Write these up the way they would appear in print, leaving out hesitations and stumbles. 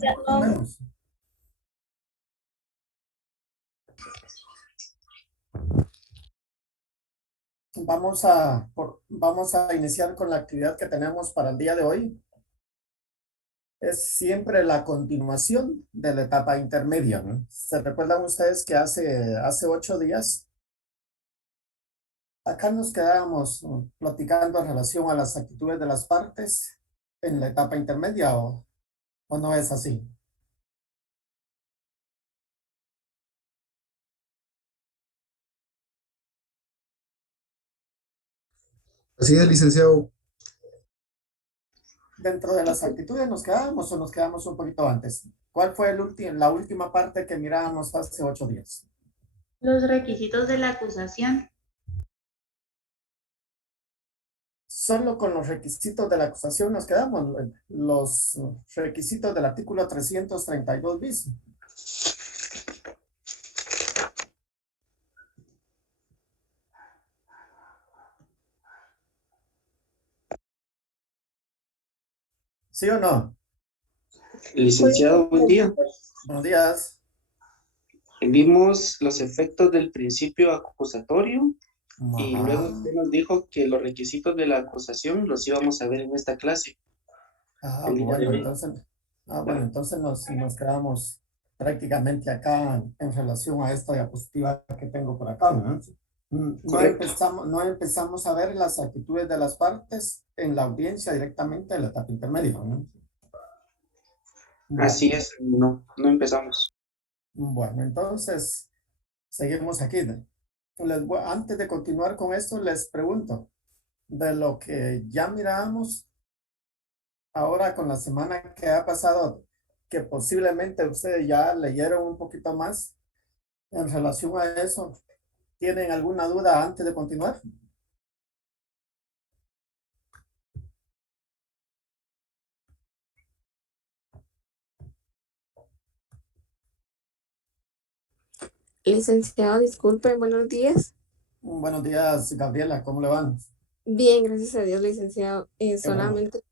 Continuemos. Vamos a iniciar con la actividad que tenemos para el día de hoy. Es siempre la continuación de la etapa intermedia, ¿no? ¿Se recuerdan ustedes que hace 8 días acá nos quedábamos platicando en relación a las actitudes de las partes en la etapa intermedia o no es así? Así es, licenciado. Dentro de las actitudes nos quedamos o nos quedamos un poquito antes. ¿Cuál fue la última parte que mirábamos hace 8 días? Los requisitos de la acusación. Solo con los requisitos de la acusación nos quedamos, los requisitos del artículo 332 bis. ¿Sí o no? Licenciado, buen día. Buenos días. Vimos los efectos del principio acusatorio y luego Ajá. usted nos dijo que los requisitos de la acusación los íbamos a ver en esta clase. Ah, El día de bueno, hoy. entonces nos quedamos prácticamente acá en relación a esta diapositiva que tengo por acá, ¿no? Correcto. No empezamos a ver las actitudes de las partes en la audiencia directamente de la etapa intermedia, ¿no? Así es, no empezamos. Bueno, entonces seguimos aquí. Antes de continuar con esto, les pregunto, de lo que ya mirábamos ahora con la semana que ha pasado, que posiblemente ustedes ya leyeron un poquito más en relación a eso, ¿tienen alguna duda antes de continuar? Licenciado, disculpe, buenos días. Buenos días, Gabriela, ¿cómo le van? Bien, gracias a Dios, licenciado. Qué bueno. Solamente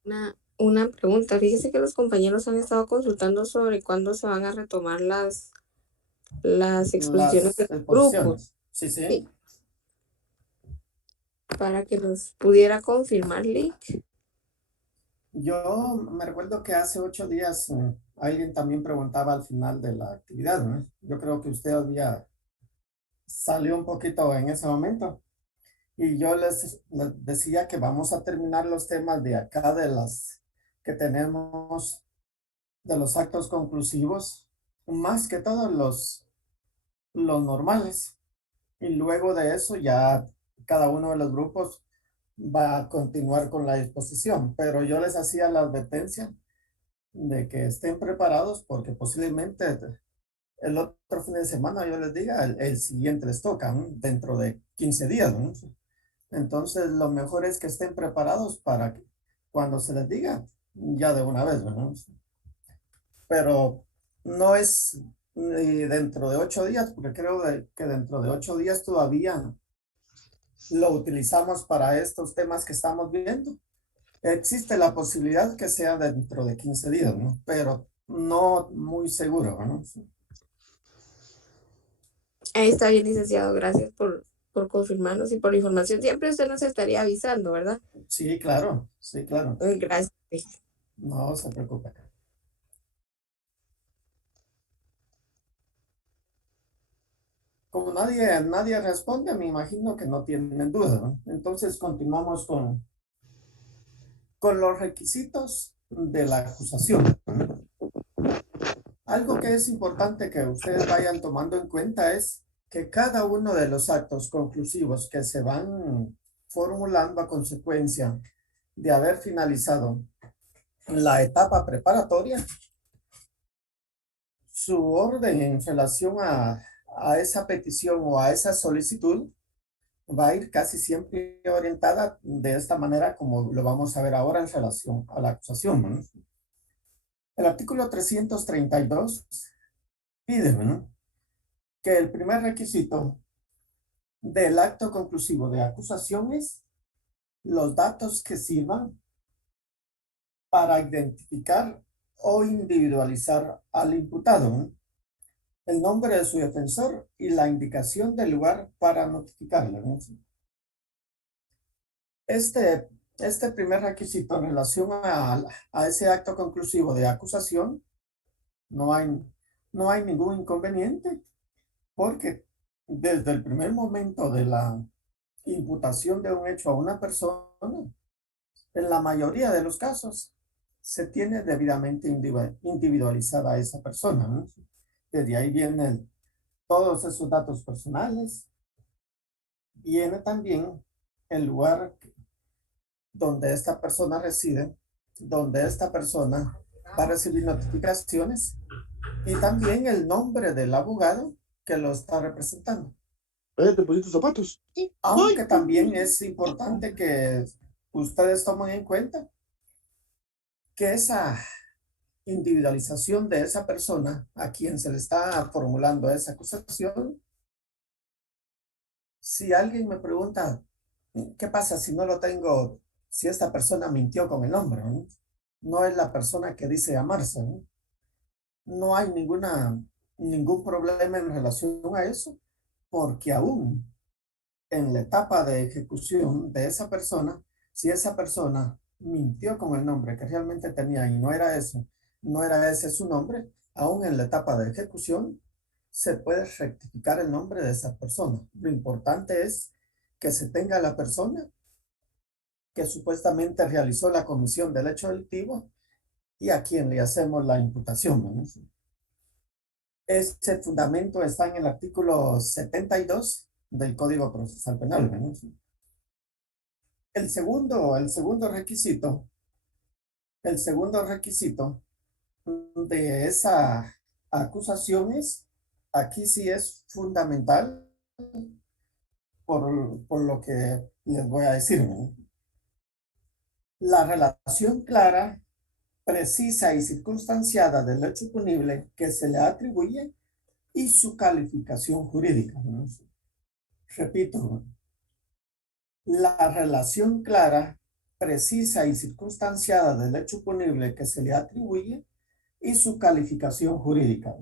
una pregunta. Fíjese que los compañeros han estado consultando sobre cuándo se van a retomar las exposiciones Las de grupos. exposiciones. Sí, sí. Sí, para que nos pudiera confirmar, Lick. Yo me recuerdo que hace 8 días alguien también preguntaba al final de la actividad, ¿no? Yo creo que usted había salió un poquito en ese momento. Y yo les decía que vamos a terminar los temas de acá de las que tenemos de los actos conclusivos, más que todos los normales. Y luego de eso ya cada uno de los grupos va a continuar con la exposición. Pero yo les hacía la advertencia de que estén preparados porque posiblemente el otro fin de semana yo les diga, el siguiente les toca, ¿no? Dentro de 15 días, ¿no? Entonces, lo mejor es que estén preparados para que cuando se les diga, ya de una vez, ¿no? Pero no es dentro de 8 días, porque creo que dentro de 8 días todavía lo utilizamos para estos temas que estamos viendo. Existe la posibilidad que sea dentro de 15 días, ¿no? Pero no muy seguro, ¿no? Ahí está bien, licenciado. Gracias por confirmarnos y por la información. Siempre usted nos estaría avisando, ¿verdad? Sí, claro, sí, claro. Gracias. No se preocupe. Como nadie responde, me imagino que no tienen duda, ¿no? Entonces continuamos con los requisitos de la acusación. Algo que es importante que ustedes vayan tomando en cuenta es que cada uno de los actos conclusivos que se van formulando a consecuencia de haber finalizado la etapa preparatoria, su orden en relación a esa petición o a esa solicitud va a ir casi siempre orientada de esta manera como lo vamos a ver ahora en relación a la acusación, ¿no? El artículo 332 pide, ¿no?, que el primer requisito del acto conclusivo de acusación es los datos que sirvan para identificar o individualizar al imputado, ¿no? El nombre de su defensor y la indicación del lugar para notificarle, ¿no? Este primer requisito en relación a ese acto conclusivo de acusación, no hay ningún inconveniente, porque desde el primer momento de la imputación de un hecho a una persona, en la mayoría de los casos, se tiene debidamente individualizada a esa persona, ¿no? Desde ahí vienen todos esos datos personales, viene también el lugar donde esta persona reside, donde esta persona va a recibir notificaciones y también el nombre del abogado que lo está representando. ¿Te pusiste zapatos? Aunque también es importante que ustedes tomen en cuenta que esa individualización de esa persona a quien se le está formulando esa acusación, si alguien me pregunta, ¿qué pasa si no lo tengo, si esta persona mintió con el nombre, ¿no? No es la persona que dice llamarse, ¿no? No hay ningún problema en relación a eso, porque aún en la etapa de ejecución de esa persona, si esa persona mintió con el nombre que realmente tenía y no era eso, no era ese su nombre, aún en la etapa de ejecución se puede rectificar el nombre de esa persona. Lo importante es que se tenga la persona que supuestamente realizó la comisión del hecho delictivo y a quien le hacemos la imputación, ¿no? Este fundamento está en el artículo 72 del Código Procesal Penal, ¿no? El segundo requisito de esa acusación es, aquí sí es fundamental por lo que les voy a decir, ¿no? La relación clara, precisa y circunstanciada del hecho punible que se le atribuye y su calificación jurídica, ¿no? Repito, ¿no? La relación clara, precisa y circunstanciada del hecho punible que se le atribuye y su calificación jurídica.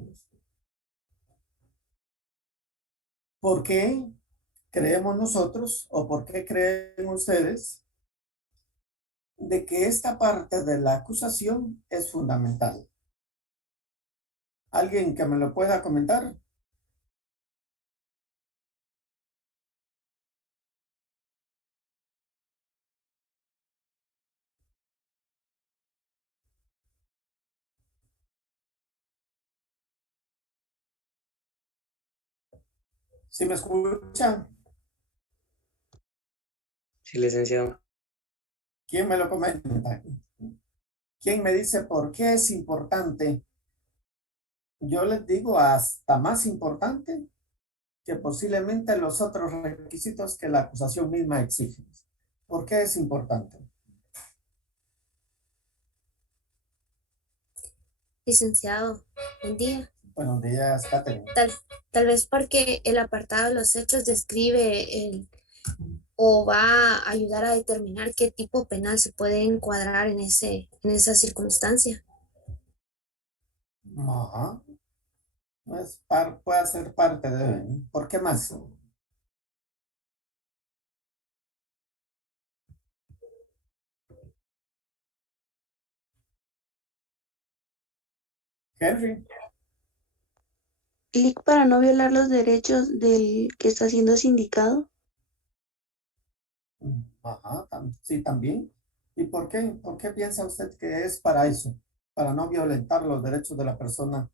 ¿Por qué creemos nosotros o por qué creen ustedes de que esta parte de la acusación es fundamental? ¿Alguien que me lo pueda comentar? ¿Sí me escuchan? Sí, licenciado. ¿Quién me lo comenta? ¿Quién me dice por qué es importante? Yo les digo hasta más importante que posiblemente los otros requisitos que la acusación misma exige. ¿Por qué es importante? Licenciado, buen día. Buenos días, Catherine. Tal vez porque el apartado de los hechos describe o va a ayudar a determinar qué tipo penal se puede encuadrar en esa circunstancia. Ajá. Puede ser parte de... ¿Por qué más? Henry. Clic para no violar los derechos del que está siendo sindicado. Ajá, sí, también. ¿Y por qué? ¿Por qué piensa usted que es para eso? ¿Para no violentar los derechos de la persona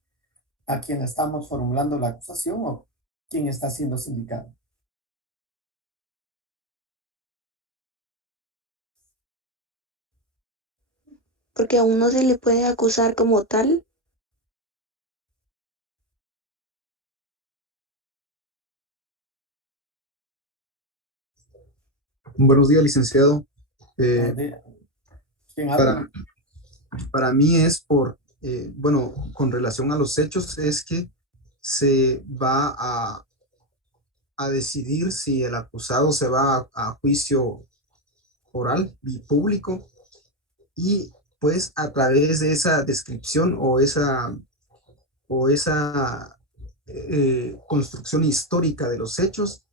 a quien estamos formulando la acusación o quien está siendo sindicado? Porque a uno se le puede acusar como tal. Buenos días, licenciado. Buenos días. ¿Quién Para, habla? para mí es bueno, con relación a los hechos, es que se va a decidir si el acusado se va a juicio oral y público y pues a través de esa descripción o esa construcción histórica de los hechos,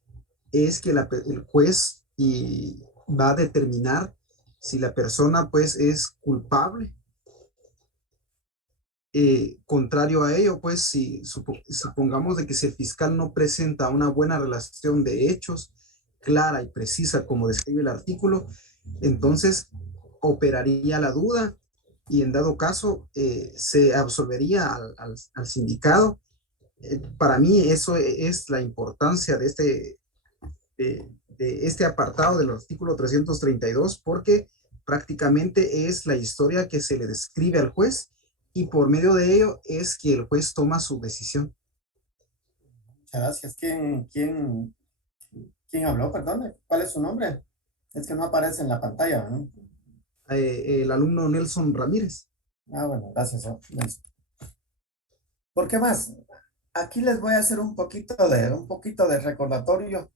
es que el juez va a determinar si la persona pues es culpable. Contrario a ello, pues si supongamos de que si el fiscal no presenta una buena relación de hechos clara y precisa como describe el artículo, entonces operaría la duda y en dado caso se absolvería al sindicado. Para mí eso es la importancia de este apartado del artículo 332, porque prácticamente es la historia que se le describe al juez y por medio de ello es que el juez toma su decisión. Muchas gracias. ¿Quién habló? Perdón, ¿cuál es su nombre? Es que no aparece en la pantalla, ¿no? El alumno Nelson Ramírez. Ah, bueno, gracias. Nelson. ¿Por qué más? Aquí les voy a hacer un poquito de recordatorio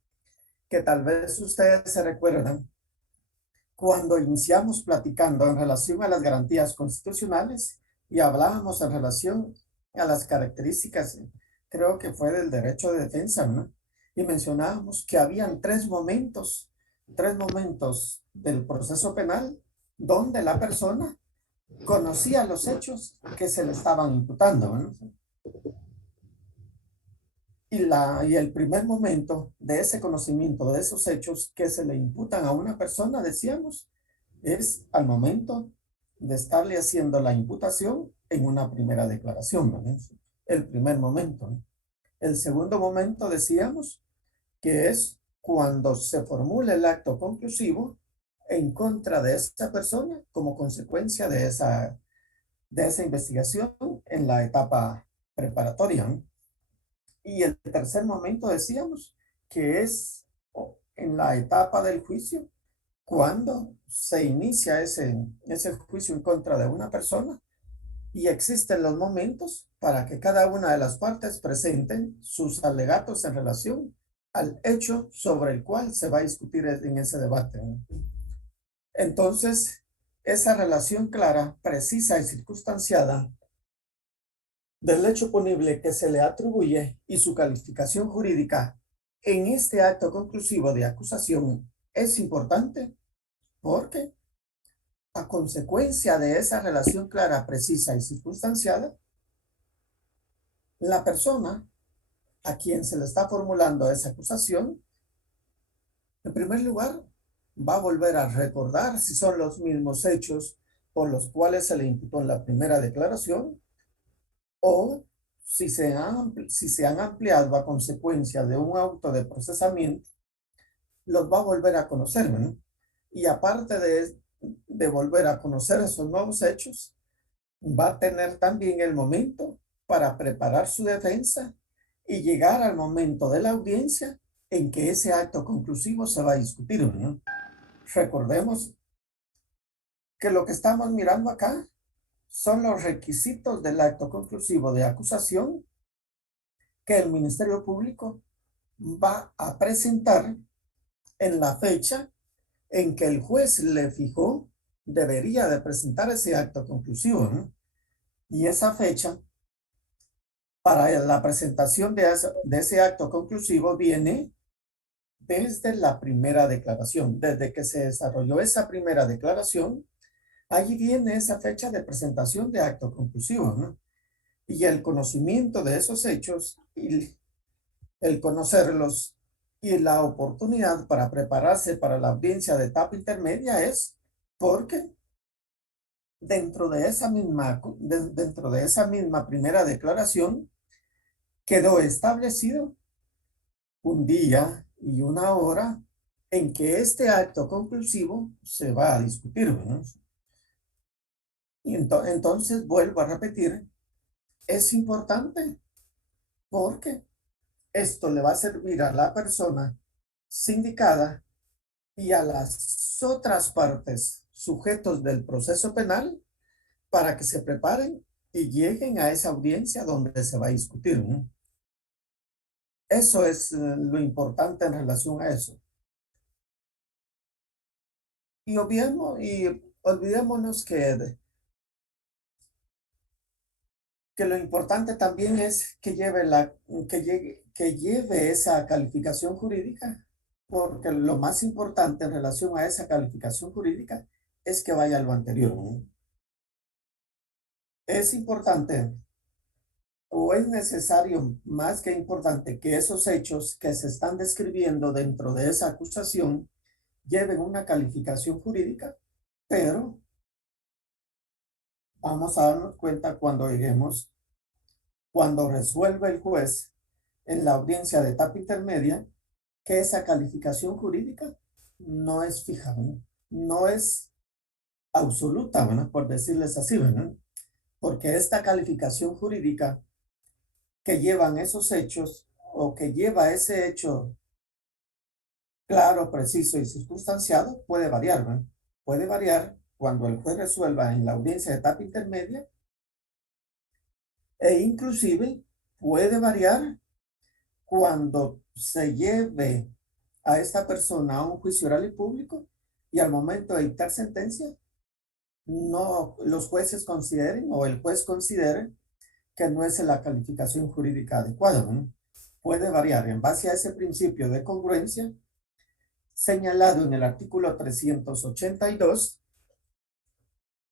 que tal vez ustedes se recuerdan cuando iniciamos platicando en relación a las garantías constitucionales y hablábamos en relación a las características, creo que fue del derecho de defensa, ¿no? Y mencionábamos que habían tres momentos del proceso penal donde la persona conocía los hechos que se le estaban imputando, ¿no? Y el primer momento de ese conocimiento de esos hechos que se le imputan a una persona, decíamos, es al momento de estarle haciendo la imputación en una primera declaración, ¿no? El primer momento, ¿no? El segundo momento, decíamos, que es cuando se formula el acto conclusivo en contra de esa persona como consecuencia de esa investigación en la etapa preparatoria, ¿no? Y el tercer momento, decíamos, que es en la etapa del juicio, cuando se inicia ese juicio en contra de una persona y existen los momentos para que cada una de las partes presenten sus alegatos en relación al hecho sobre el cual se va a discutir en ese debate. Entonces, esa relación clara, precisa y circunstanciada del hecho punible que se le atribuye y su calificación jurídica en este acto conclusivo de acusación es importante porque a consecuencia de esa relación clara, precisa y circunstanciada, la persona a quien se le está formulando esa acusación, en primer lugar, va a volver a recordar si son los mismos hechos por los cuales se le imputó en la primera declaración o si se han ampliado a consecuencia de un auto de procesamiento, los va a volver a conocer, ¿no? Y aparte de volver a conocer esos nuevos hechos, va a tener también el momento para preparar su defensa y llegar al momento de la audiencia en que ese acto conclusivo se va a discutir, ¿no? Recordemos que lo que estamos mirando acá son los requisitos del acto conclusivo de acusación que el Ministerio Público va a presentar en la fecha en que el juez le fijó, debería de presentar ese acto conclusivo, ¿no? Y esa fecha para la presentación de ese acto conclusivo viene desde la primera declaración, desde que se desarrolló esa primera declaración, allí viene esa fecha de presentación de acto conclusivo, ¿no? Y el conocimiento de esos hechos y el conocerlos y la oportunidad para prepararse para la audiencia de etapa intermedia es porque dentro de esa misma primera declaración quedó establecido un día y una hora en que este acto conclusivo se va a discutir, ¿no? Y entonces vuelvo a repetir, es importante porque esto le va a servir a la persona sindicada y a las otras partes sujetos del proceso penal para que se preparen y lleguen a esa audiencia donde se va a discutir, ¿no? Eso es lo importante en relación a eso. Y olvidémonos que que lo importante también es que que lleve esa calificación jurídica, porque lo más importante en relación a esa calificación jurídica es que vaya a lo anterior, ¿no? Es importante o es necesario, más que importante, que esos hechos que se están describiendo dentro de esa acusación lleven una calificación jurídica, pero vamos a darnos cuenta cuando resuelve el juez en la audiencia de etapa intermedia, que esa calificación jurídica no es fija, ¿no? No es absoluta, ¿no? Por decirles así, ¿no? Porque esta calificación jurídica que llevan esos hechos o que lleva ese hecho claro, preciso y circunstanciado puede variar, ¿no? Puede variar cuando el juez resuelva en la audiencia de etapa intermedia e inclusive puede variar cuando se lleve a esta persona a un juicio oral y público y al momento de dictar sentencia, no los jueces consideren o el juez considere que no es la calificación jurídica adecuada, ¿no? Puede variar en base a ese principio de congruencia señalado en el artículo 382,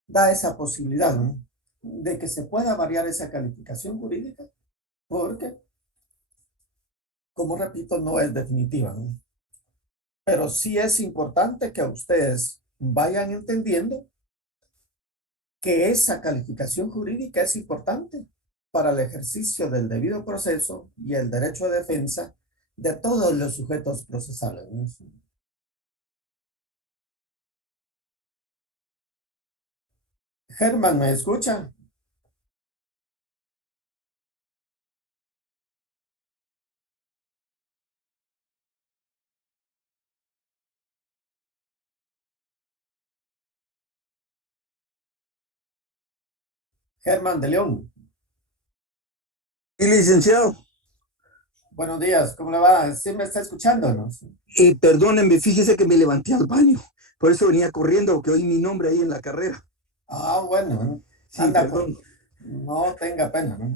da esa posibilidad, ¿no? De que se pueda variar esa calificación jurídica porque, como repito, no es definitiva, ¿no? Pero sí es importante que ustedes vayan entendiendo que esa calificación jurídica es importante para el ejercicio del debido proceso y el derecho de defensa de todos los sujetos procesales, ¿no? Germán, ¿me escucha? Germán de León. Y licenciado, Buenos días, ¿cómo le va? ¿Sí me está escuchando, no? perdónenme, fíjese que me levanté al baño, por eso venía corriendo, que oí mi nombre ahí en la carrera. Ah, bueno, Sí, anda, perdón, no tenga pena, ¿no? pero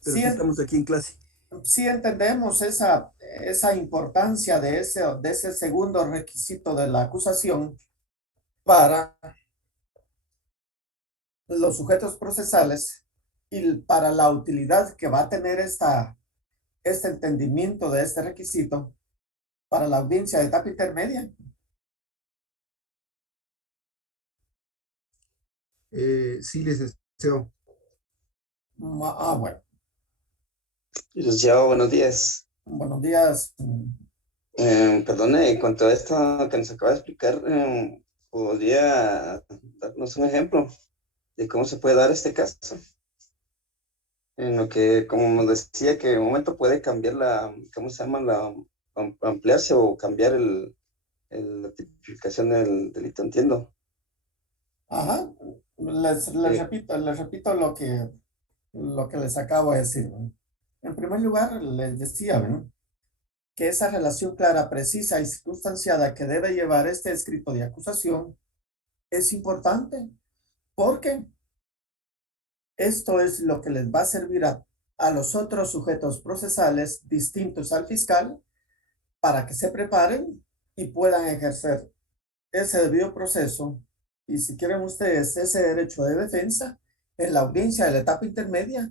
Sí, sí estamos aquí en clase. sí entendemos esa importancia de ese segundo requisito de la acusación para los sujetos procesales y para la utilidad que va a tener este entendimiento de este requisito para la audiencia de etapa intermedia. Sí, licenciado. Bueno, Licenciado, buenos días. buenos días. Perdone, en cuanto a esto que nos acaba de explicar, ¿podría darnos un ejemplo de cómo se puede dar este caso? En lo que, como nos decía, que en un momento puede cambiar ¿cómo se llama? Ampliarse o cambiar la tipificación del delito, entiendo. Ajá, les repito lo que les acabo de decir, ¿no? En primer lugar, les decía, ¿no?, que esa relación clara, precisa y circunstanciada que debe llevar este escrito de acusación es importante porque esto es lo que les va a servir a los otros sujetos procesales distintos al fiscal para que se preparen y puedan ejercer ese debido proceso y, si quieren ustedes, ese derecho de defensa en la audiencia de la etapa intermedia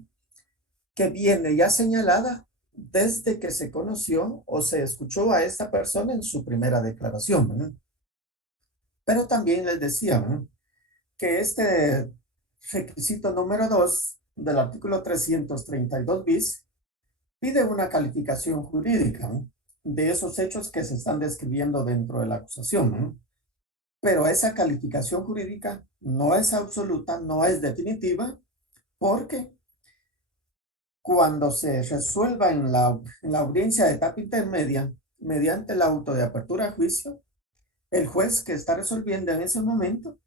que viene ya señalada desde que se conoció o se escuchó a esta persona en su primera declaración, ¿no? Pero también les decía, ¿no?, que este requisito número 2 del artículo 332 bis pide una calificación jurídica, ¿no?, de esos hechos que se están describiendo dentro de la acusación, ¿no? Pero esa calificación jurídica no es absoluta, no es definitiva, porque cuando se resuelva en la audiencia de etapa intermedia, mediante el auto de apertura a juicio, el juez que está resolviendo en ese momento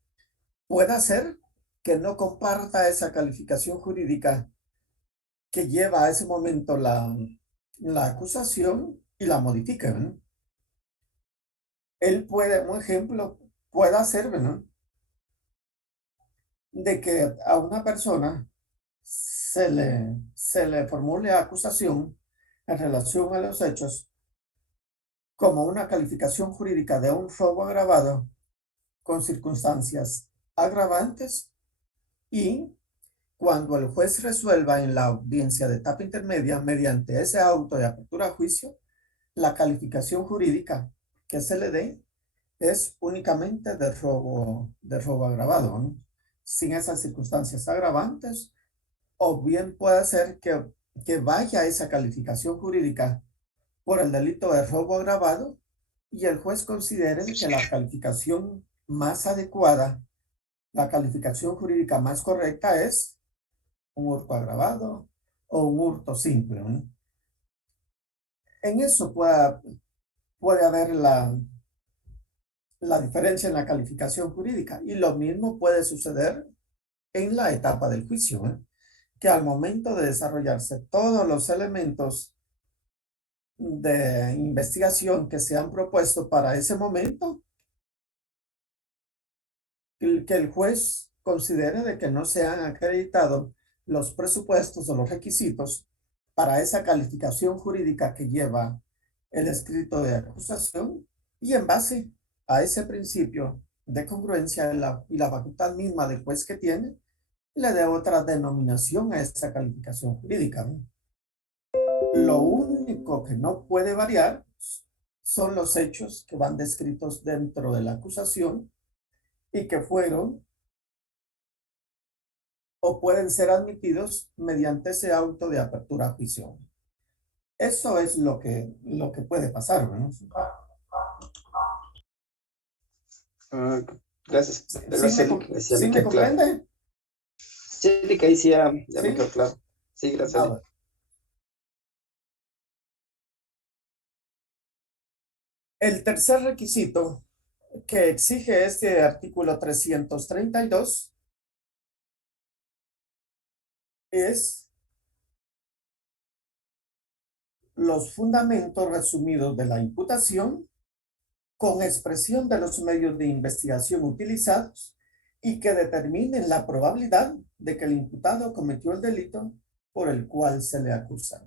puede hacer que no comparta esa calificación jurídica que lleva a ese momento la acusación y la modifica, ¿no? Él puede, un ejemplo, puede hacer, ¿no?, de que a una persona se le formule acusación en relación a los hechos como una calificación jurídica de un robo agravado con circunstancias agravantes y cuando el juez resuelva en la audiencia de etapa intermedia mediante ese auto de apertura a juicio, la calificación jurídica que se le dé es únicamente de robo agravado, ¿no? Sin esas circunstancias agravantes, o bien puede ser que vaya esa calificación jurídica por el delito de robo agravado y el juez considere que la calificación más adecuada, la calificación jurídica más correcta es un hurto agravado o un hurto simple, ¿no? En eso puede haber la diferencia en la calificación jurídica y lo mismo puede suceder en la etapa del juicio, ¿eh? Que al momento de desarrollarse todos los elementos de investigación que se han propuesto para ese momento, que el juez considere de que no se han acreditado los presupuestos o los requisitos para esa calificación jurídica que lleva el escrito de acusación y en base a ese principio de congruencia y la facultad misma del juez que tiene, le dé otra denominación a esa calificación jurídica, ¿no? Lo único que no puede variar son los hechos que van descritos dentro de la acusación y que fueron o pueden ser admitidos mediante ese auto de apertura a juicio. Eso es lo que puede pasar, ¿no? Gracias. Gracias, Eric. Ya ¿Sí me me quedó claro. comprende? Sí, Eric, ahí sí ya ¿Sí? me quedó claro. Sí, gracias, Eric. El tercer requisito que exige este artículo 332 es los fundamentos resumidos de la imputación con expresión de los medios de investigación utilizados y que determinen la probabilidad de que el imputado cometió el delito por el cual se le acusa.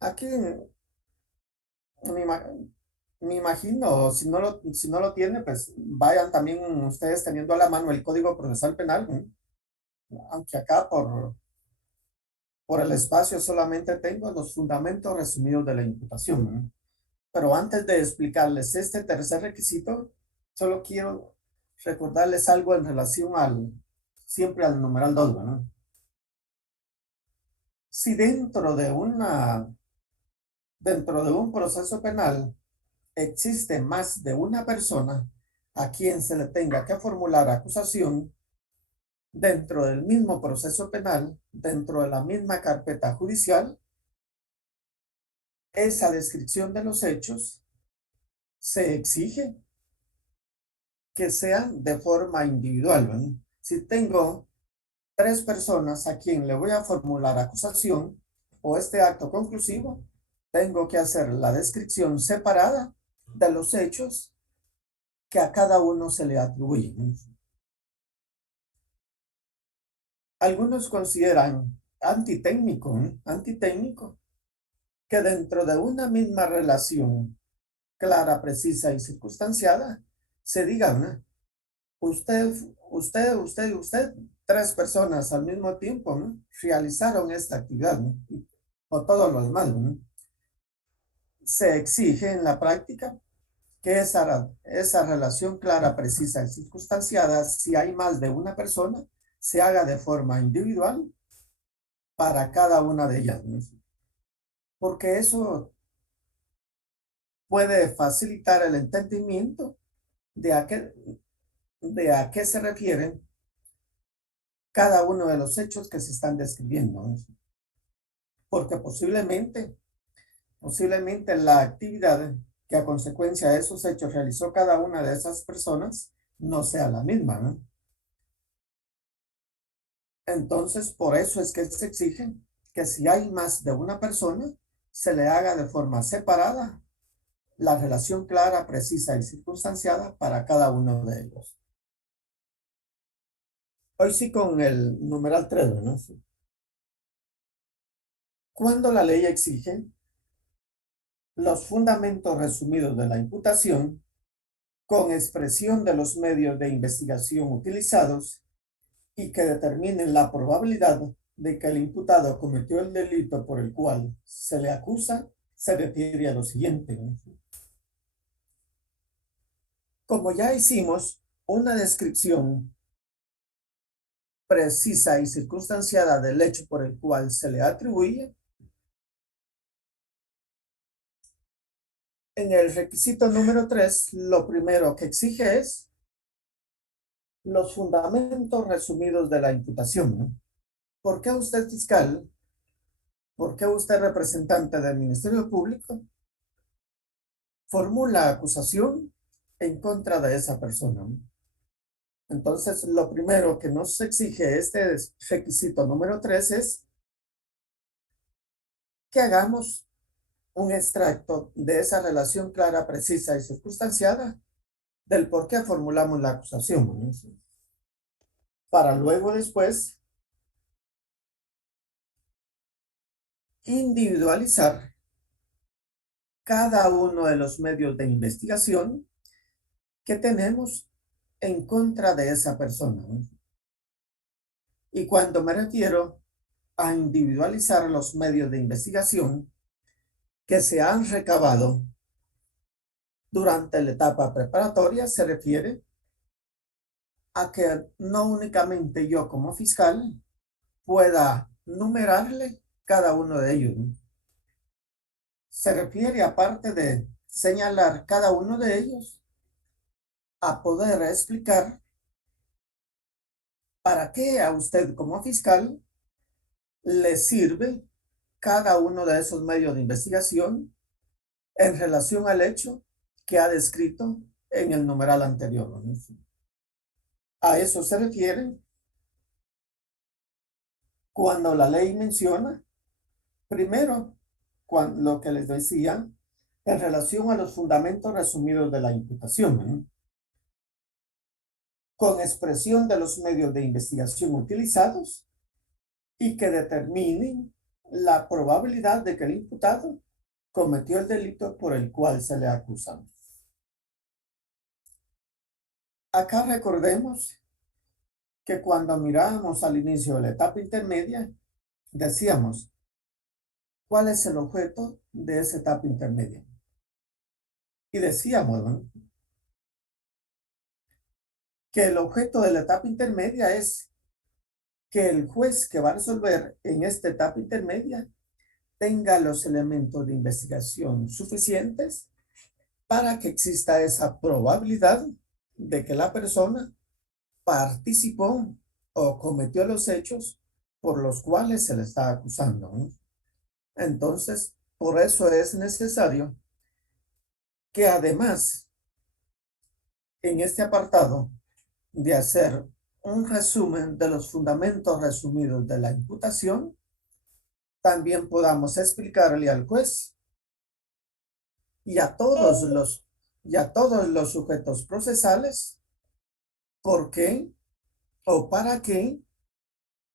Aquí me imagino, si no lo tiene, pues vayan también ustedes teniendo a la mano el Código Procesal Penal, ¿no? Aunque acá por el espacio solamente tengo los fundamentos resumidos de la imputación, ¿no? Pero antes de explicarles este tercer requisito, solo quiero recordarles algo en relación siempre al numeral 2, ¿no? Si dentro de un proceso penal existe más de una persona a quien se le tenga que formular acusación dentro del mismo proceso penal, dentro de la misma carpeta judicial, esa descripción de los hechos se exige que sea de forma individual, ¿no? Si tengo 3 personas a quien le voy a formular acusación o este acto conclusivo, tengo que hacer la descripción separada de los hechos que a cada uno se le atribuyen. Algunos consideran antitécnico, que dentro de una misma relación clara, precisa y circunstanciada, se diga, ¿no? Usted, 3 personas al mismo tiempo, ¿no? Realizaron esta actividad, ¿no? O todo lo demás, ¿no? Se exige en la práctica que esa relación clara, precisa y circunstanciada, si hay más de una persona, se haga de forma individual para cada una de ellas, ¿no? Porque eso puede facilitar el entendimiento de a qué se refieren cada uno de los hechos que se están describiendo, ¿no? Porque posiblemente la actividad que a consecuencia de esos hechos realizó cada una de esas personas no sea la misma, ¿no? Entonces, por eso es que se exige que si hay más de una persona, se le haga de forma separada la relación clara, precisa y circunstanciada para cada uno de ellos. Hoy sí con el numeral 3, ¿no? Cuando la ley exige los fundamentos resumidos de la imputación con expresión de los medios de investigación utilizados y que determinen la probabilidad de que el imputado cometió el delito por el cual se le acusa, se refiere a lo siguiente, ¿no? Como ya hicimos una descripción precisa y circunstanciada del hecho por el cual se le atribuye, en el requisito número 3, lo primero que exige es los fundamentos resumidos de la imputación, ¿no? ¿Por qué usted fiscal? ¿Por qué usted representante del Ministerio Público formula acusación en contra de esa persona, ¿no? Entonces, lo primero que nos exige este requisito número 3 es que hagamos un extracto de esa relación clara, precisa y circunstanciada del por qué formulamos la acusación, ¿no? Para luego después individualizar cada uno de los medios de investigación que tenemos en contra de esa persona, ¿no? Y cuando me refiero a individualizar los medios de investigación que se han recabado durante la etapa preparatoria, se refiere a que no únicamente yo como fiscal pueda numerarle cada uno de ellos, ¿no? Se refiere, aparte de señalar cada uno de ellos, a poder explicar para qué a usted como fiscal le sirve cada uno de esos medios de investigación en relación al hecho que ha descrito en el numeral anterior, ¿no? A eso se refiere cuando la ley menciona, primero, lo que les decía, en relación a los fundamentos resumidos de la imputación, ¿no? Con expresión de los medios de investigación utilizados y que determinen la probabilidad de que el imputado cometió el delito por el cual se le acusa. Acá recordemos que cuando mirábamos al inicio de la etapa intermedia, decíamos, ¿cuál es el objeto de esa etapa intermedia? Y decíamos, ¿no?, que el objeto de la etapa intermedia es que el juez que va a resolver en esta etapa intermedia tenga los elementos de investigación suficientes para que exista esa probabilidad de que la persona participó o cometió los hechos por los cuales se le está acusando, ¿no? Entonces, por eso es necesario que además, en este apartado, de hacer un resumen de los fundamentos resumidos de la imputación, también podamos explicarle al juez y a todos los sujetos procesales por qué o para qué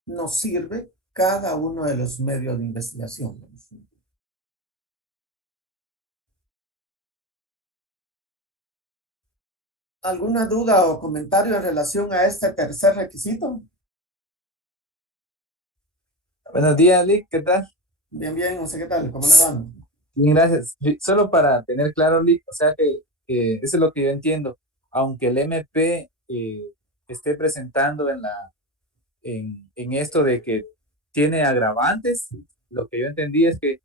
nos sirve cada uno de los medios de investigación. ¿Alguna duda o comentario en relación a este tercer requisito? Buenos días, Lick, ¿qué tal? Bien, bien, no sé qué tal, ¿cómo le van? Bien, gracias. Sí, solo para tener claro, Lick, o sea que eso es lo que yo entiendo. Aunque el MP esté presentando en esto de que tiene agravantes, lo que yo entendí es que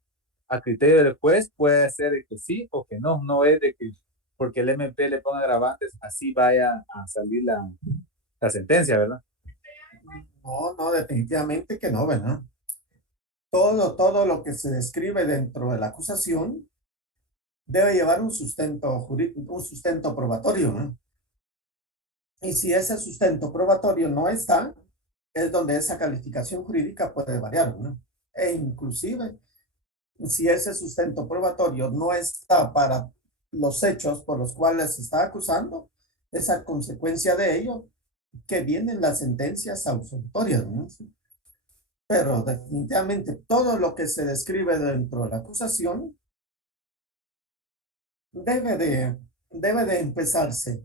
a criterio del juez puede ser de que sí o que no. No es de que porque el MP le ponga agravantes, así vaya a salir la sentencia, ¿verdad? No, definitivamente que no, ¿verdad? Todo lo que se describe dentro de la acusación debe llevar un sustento jurídico, un sustento probatorio, ¿no? Y si ese sustento probatorio no está, es donde esa calificación jurídica puede variar, ¿no? E inclusive, si ese sustento probatorio no está para los hechos por los cuales se está acusando, es a consecuencia de ello que vienen las sentencias absolutorias, ¿no? Pero definitivamente todo lo que se describe dentro de la acusación debe de empezarse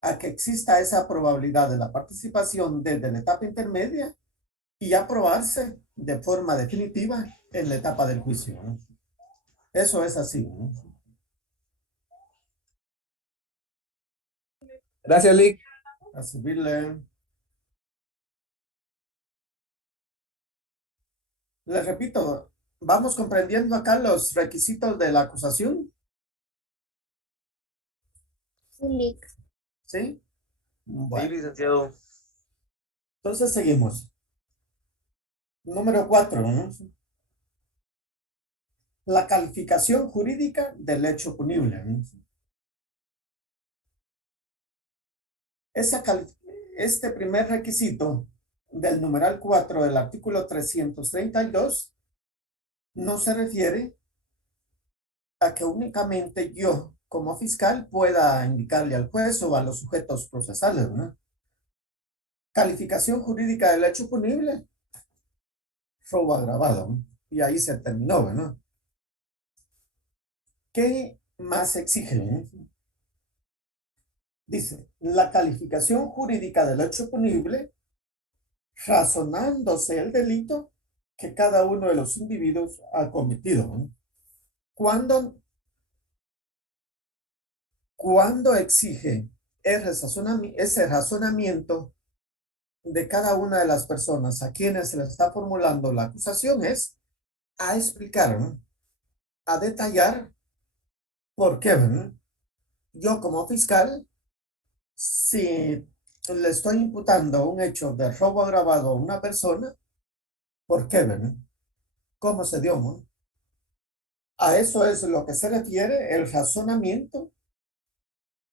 a que exista esa probabilidad de la participación desde la etapa intermedia y aprobarse de forma definitiva en la etapa del juicio, ¿no? Eso es así, ¿no? Gracias, Lick. A servirle. Les repito, vamos comprendiendo acá los requisitos de la acusación, Sí, ¿sí? Sí, Bueno, licenciado. entonces seguimos. Número 4, ¿no? La calificación jurídica del hecho punible, ¿no? Este primer requisito del numeral 4 del artículo 332 no se refiere a que únicamente yo, como fiscal, pueda indicarle al juez o a los sujetos procesales, ¿no? Calificación jurídica del hecho punible, robo agravado, ¿no? Y ahí se terminó, ¿no? ¿Qué más exige, ¿no? Dice, la calificación jurídica del hecho punible, razonándose el delito que cada uno de los individuos ha cometido, ¿no? Cuando exige ese razonamiento de cada una de las personas a quienes se le está formulando la acusación es a explicar, ¿no? A detallar por qué, ¿no? Yo como fiscal, si le estoy imputando un hecho de robo agravado a una persona, ¿por qué, ¿no? ¿Cómo se dio, ¿no? A eso es lo que se refiere el razonamiento,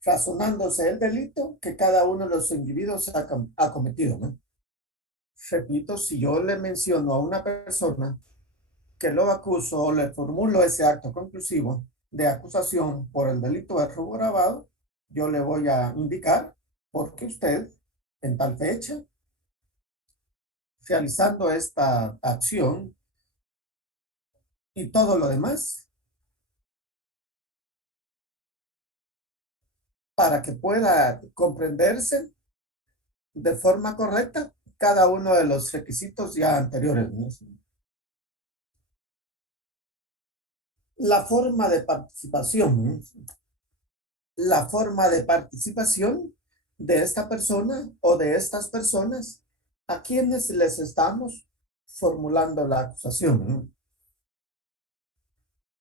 razonándose el delito que cada uno de los individuos ha cometido, ¿no? Repito, si yo le menciono a una persona que lo acuso o le formulo ese acto conclusivo de acusación por el delito de robo agravado, yo le voy a indicar por qué usted, en tal fecha, realizando esta acción y todo lo demás, para que pueda comprenderse de forma correcta cada uno de los requisitos ya anteriores, ¿no? La forma de participación, ¿no? La forma de participación de esta persona o de estas personas a quienes les estamos formulando la acusación, ¿no?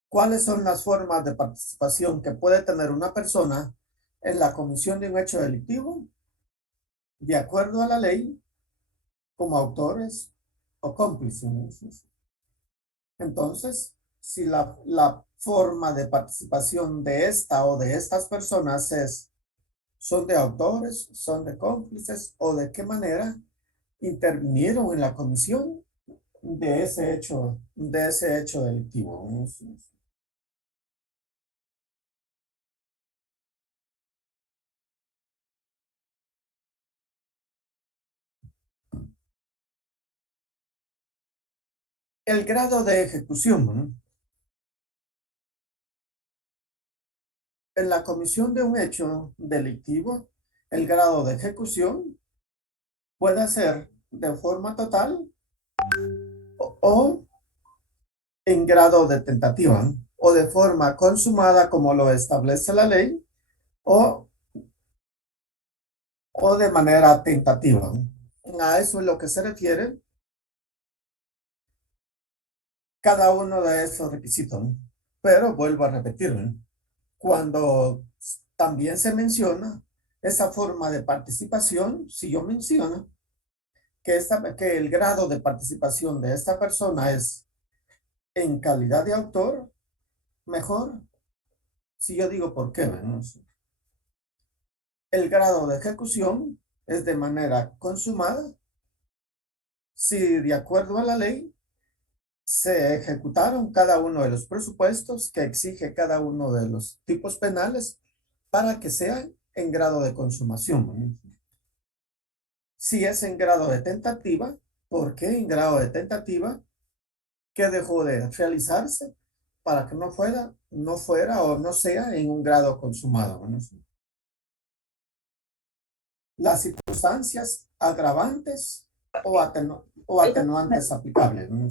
¿Cuáles son las formas de participación que puede tener una persona en la comisión de un hecho delictivo? De acuerdo a la ley, como autores o cómplices. Entonces, si la forma de participación de esta o de estas personas son de autores, son de cómplices o de qué manera intervinieron en la comisión de ese hecho delictivo, ¿no? El grado de ejecución, ¿no? En la comisión de un hecho delictivo, el grado de ejecución puede ser de forma total o en grado de tentativa, ¿no? O de forma consumada como lo establece la ley o de manera tentativa, ¿no? A eso es lo que se refiere cada uno de esos requisitos, ¿no? Pero vuelvo a repetir, ¿no? Cuando también se menciona esa forma de participación, si yo menciono que el grado de participación de esta persona es en calidad de autor, mejor si yo digo por qué, ¿no? El grado de ejecución es de manera consumada, si de acuerdo a la ley se ejecutaron cada uno de los presupuestos que exige cada uno de los tipos penales para que sean en grado de consumación, ¿no? Si es en grado de tentativa, ¿por qué en grado de tentativa? ¿Qué dejó de realizarse para que no fuera o no sea en un grado consumado, ¿no? Las circunstancias agravantes o atenuantes aplicables, ¿no?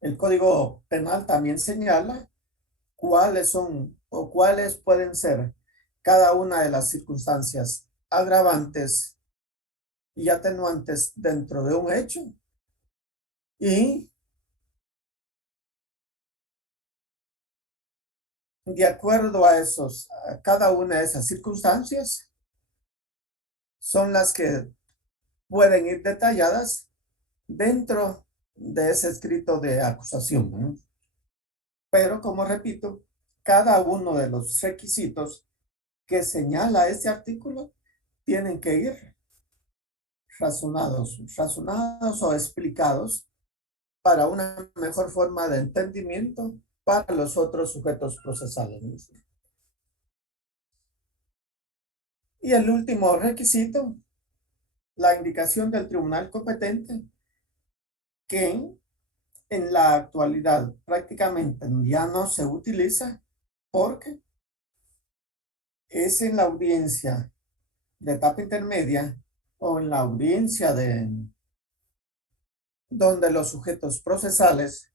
El Código Penal también señala cuáles son o cuáles pueden ser cada una de las circunstancias agravantes y atenuantes dentro de un hecho, y de acuerdo a cada una de esas circunstancias son las que pueden ir detalladas dentro de ese escrito de acusación, ¿no? Pero como repito, cada uno de los requisitos que señala este artículo tienen que ir razonados o explicados para una mejor forma de entendimiento para los otros sujetos procesales, ¿no? Y el último requisito, la indicación del tribunal competente, que en la actualidad prácticamente ya no se utiliza porque es en la audiencia de etapa intermedia o en la audiencia donde los sujetos procesales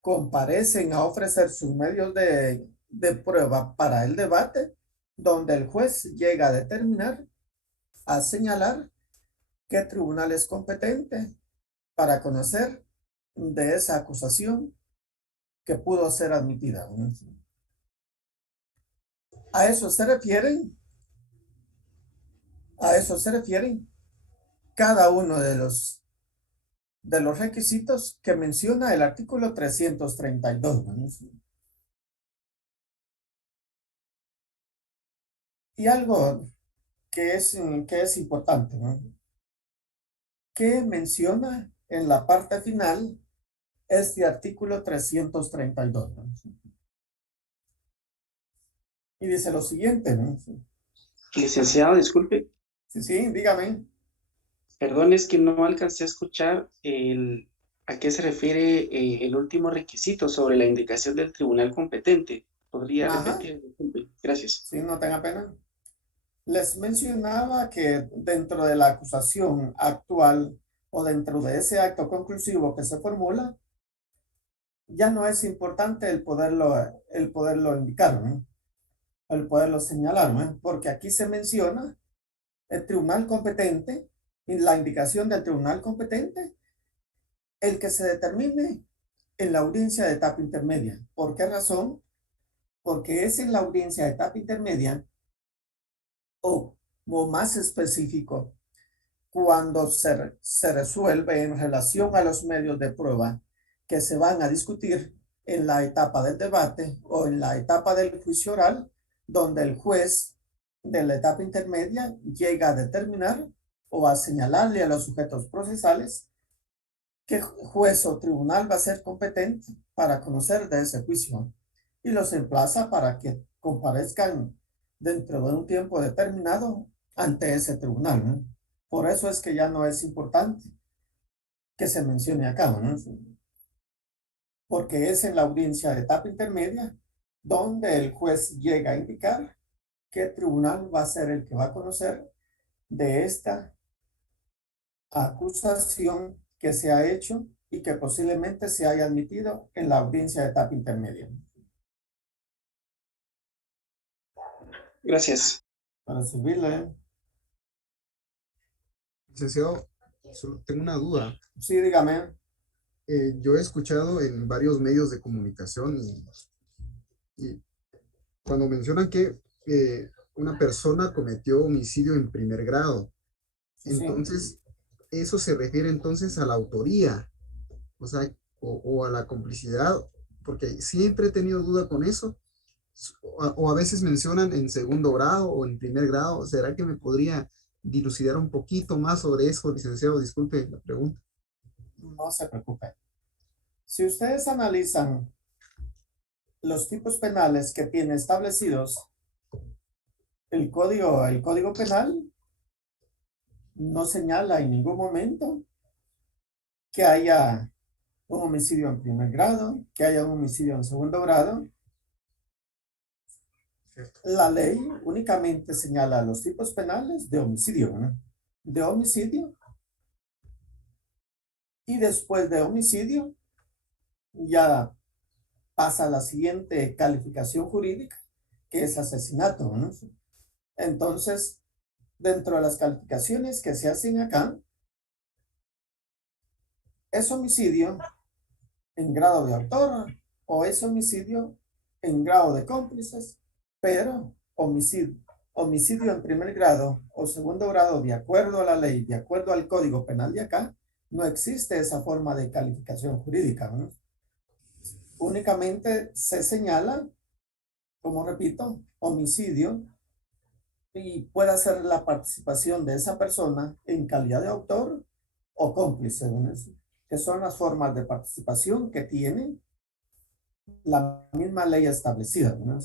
comparecen a ofrecer sus medios de prueba para el debate, donde el juez llega a determinar, a señalar qué tribunal es competente para conocer de esa acusación que pudo ser admitida, ¿no? A eso se refieren cada uno de los requisitos que menciona el artículo 332, ¿no? Y algo que es importante, ¿no? Que menciona en la parte final este artículo 332, ¿no? Y dice lo siguiente, ¿no? Licenciado, disculpe. Sí, dígame. Perdón, es que no alcancé a escuchar a qué se refiere el último requisito sobre la indicación del tribunal competente. ¿Podría repetir? Disculpe. Gracias. Sí, no tenga pena. Les mencionaba que dentro de la acusación actual o dentro de ese acto conclusivo que se formula, ya no es importante el poderlo indicar, ¿no? El poderlo señalar, ¿no? Porque aquí se menciona el tribunal competente y la indicación del tribunal competente, el que se determine en la audiencia de etapa intermedia. ¿Por qué razón? Porque es en la audiencia de etapa intermedia o más específico, cuando se resuelve en relación a los medios de prueba que se van a discutir en la etapa del debate o en la etapa del juicio oral, donde el juez de la etapa intermedia llega a determinar o a señalarle a los sujetos procesales qué juez o tribunal va a ser competente para conocer de ese juicio y los emplaza para que comparezcan dentro de un tiempo determinado ante ese tribunal, ¿no? Por eso es que ya no es importante que se mencione acá, ¿no? Porque es en la audiencia de etapa intermedia donde el juez llega a indicar qué tribunal va a ser el que va a conocer de esta acusación que se ha hecho y que posiblemente se haya admitido en la audiencia de etapa intermedia. Gracias. Para servirle. Licenciado, solo tengo una duda. Sí, dígame. Yo he escuchado en varios medios de comunicación y cuando mencionan que una persona cometió homicidio en primer grado, entonces eso se refiere entonces a la autoría, o sea, o a la complicidad, porque siempre he tenido duda con eso, o a veces mencionan en segundo grado o en primer grado. ¿Será que me podría dilucidar un poquito más sobre eso, licenciado? Disculpe la pregunta. no se preocupe. Si ustedes analizan los tipos penales que tiene establecidos el código penal, no señala en ningún momento que haya un homicidio en primer grado, que haya un homicidio en segundo grado. La ley únicamente señala los tipos penales de homicidio, ¿no? De homicidio. Y después de homicidio, ya pasa a la siguiente calificación jurídica, que es asesinato, ¿no? Entonces, dentro de las calificaciones que se hacen acá, es homicidio en grado de autor o es homicidio en grado de cómplices, pero homicidio en primer grado o segundo grado, de acuerdo a la ley, de acuerdo al Código Penal de acá, no existe esa forma de calificación jurídica, ¿no? Únicamente se señala, como repito, homicidio, y puede ser la participación de esa persona en calidad de autor o cómplice, ¿no? Que son las formas de participación que tiene la misma ley establecida, ¿no?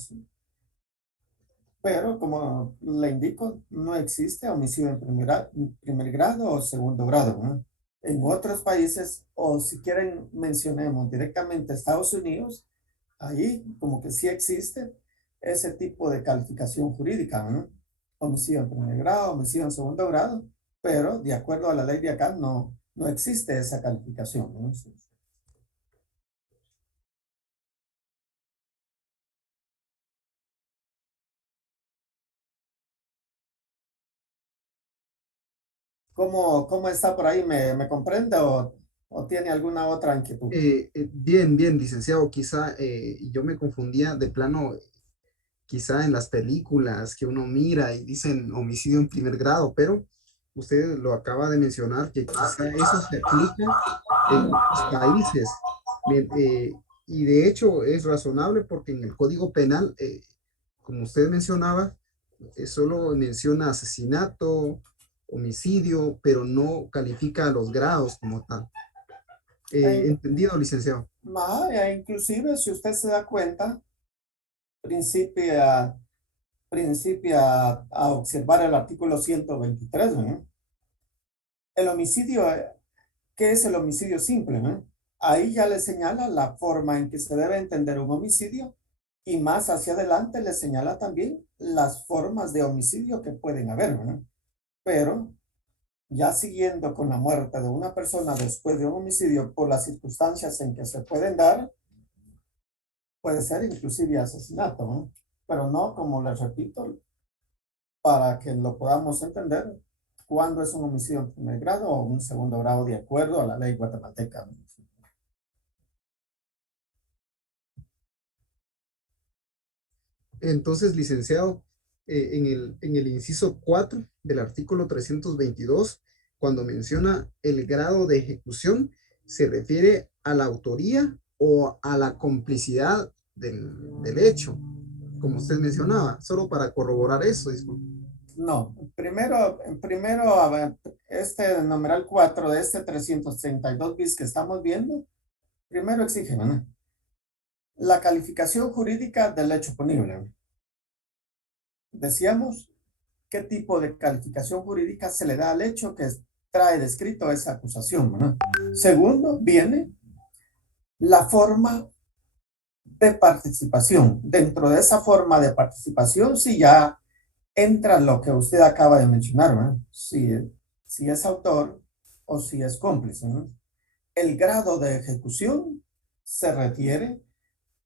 Pero como le indico, no existe homicidio en primer grado o segundo grado, ¿no? En otros países, o si quieren mencionemos directamente Estados Unidos, ahí como que sí existe ese tipo de calificación jurídica, ¿no? Homicidio en primer grado, homicidio en segundo grado, pero de acuerdo a la ley de acá no existe esa calificación, ¿no? ¿Cómo está por ahí? ¿Me comprende o tiene alguna otra inquietud? Bien, bien, licenciado. Quizá yo me confundía de plano, quizá en las películas que uno mira y dicen homicidio en primer grado, pero usted lo acaba de mencionar que quizá eso se aplica en otros países. Bien, y de hecho es razonable porque en el Código Penal, como usted mencionaba, solo menciona asesinato, homicidio, pero no califica los grados como tal. Entendido, licenciado. Inclusive, si usted se da cuenta, principia a observar el artículo 123, ¿no? El homicidio, ¿qué es el homicidio simple, ¿no? Ahí ya le señala la forma en que se debe entender un homicidio y más hacia adelante le señala también las formas de homicidio que pueden haber, ¿no? Pero ya siguiendo con la muerte de una persona después de un homicidio por las circunstancias en que se pueden dar, puede ser inclusive asesinato, ¿no? Pero no, como les repito, para que lo podamos entender, cuándo es un homicidio en primer grado o un segundo grado de acuerdo a la ley guatemalteca, ¿no? Entonces, licenciado, en el inciso 4 del artículo 322, cuando menciona el grado de ejecución, ¿se refiere a la autoría o a la complicidad del hecho? Como usted mencionaba, solo para corroborar eso, disculpe. No, primero, a ver, este numeral 4 de este 332 bis que estamos viendo, primero exige, ¿no?, la calificación jurídica del hecho punible. Decíamos, ¿qué tipo de calificación jurídica se le da al hecho que trae descrito esa acusación, ¿no? Segundo, viene la forma de participación. Dentro de esa forma de participación, si ya entra lo que usted acaba de mencionar, ¿no? Si es autor o si es cómplice, ¿no? El grado de ejecución se refiere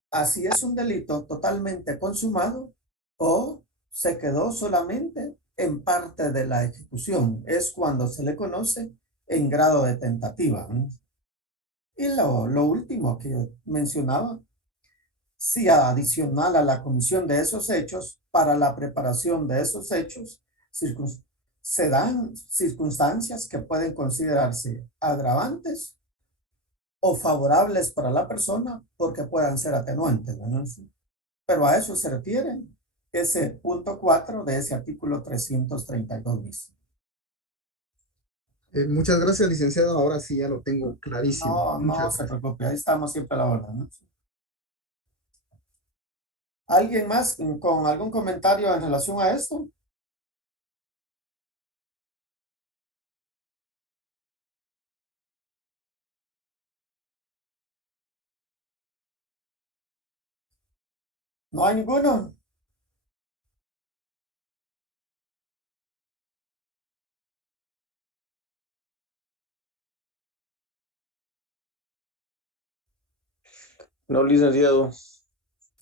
a si es un delito totalmente consumado o se quedó solamente en parte de la ejecución. Es cuando se le conoce en grado de tentativa, ¿no? Y lo último que yo mencionaba, si adicional a la comisión de esos hechos, para la preparación de esos hechos, se dan circunstancias que pueden considerarse agravantes o favorables para la persona porque puedan ser atenuantes, ¿no? Pero a eso se refiere ese punto 4 de ese artículo 332 bis. Muchas gracias, licenciado. Ahora sí ya lo tengo clarísimo. No, no Muchas se gracias. preocupe, ahí estamos siempre a la orden, ¿no? ¿Alguien más con algún comentario en relación a esto? ¿No hay ninguno? No, licenciado.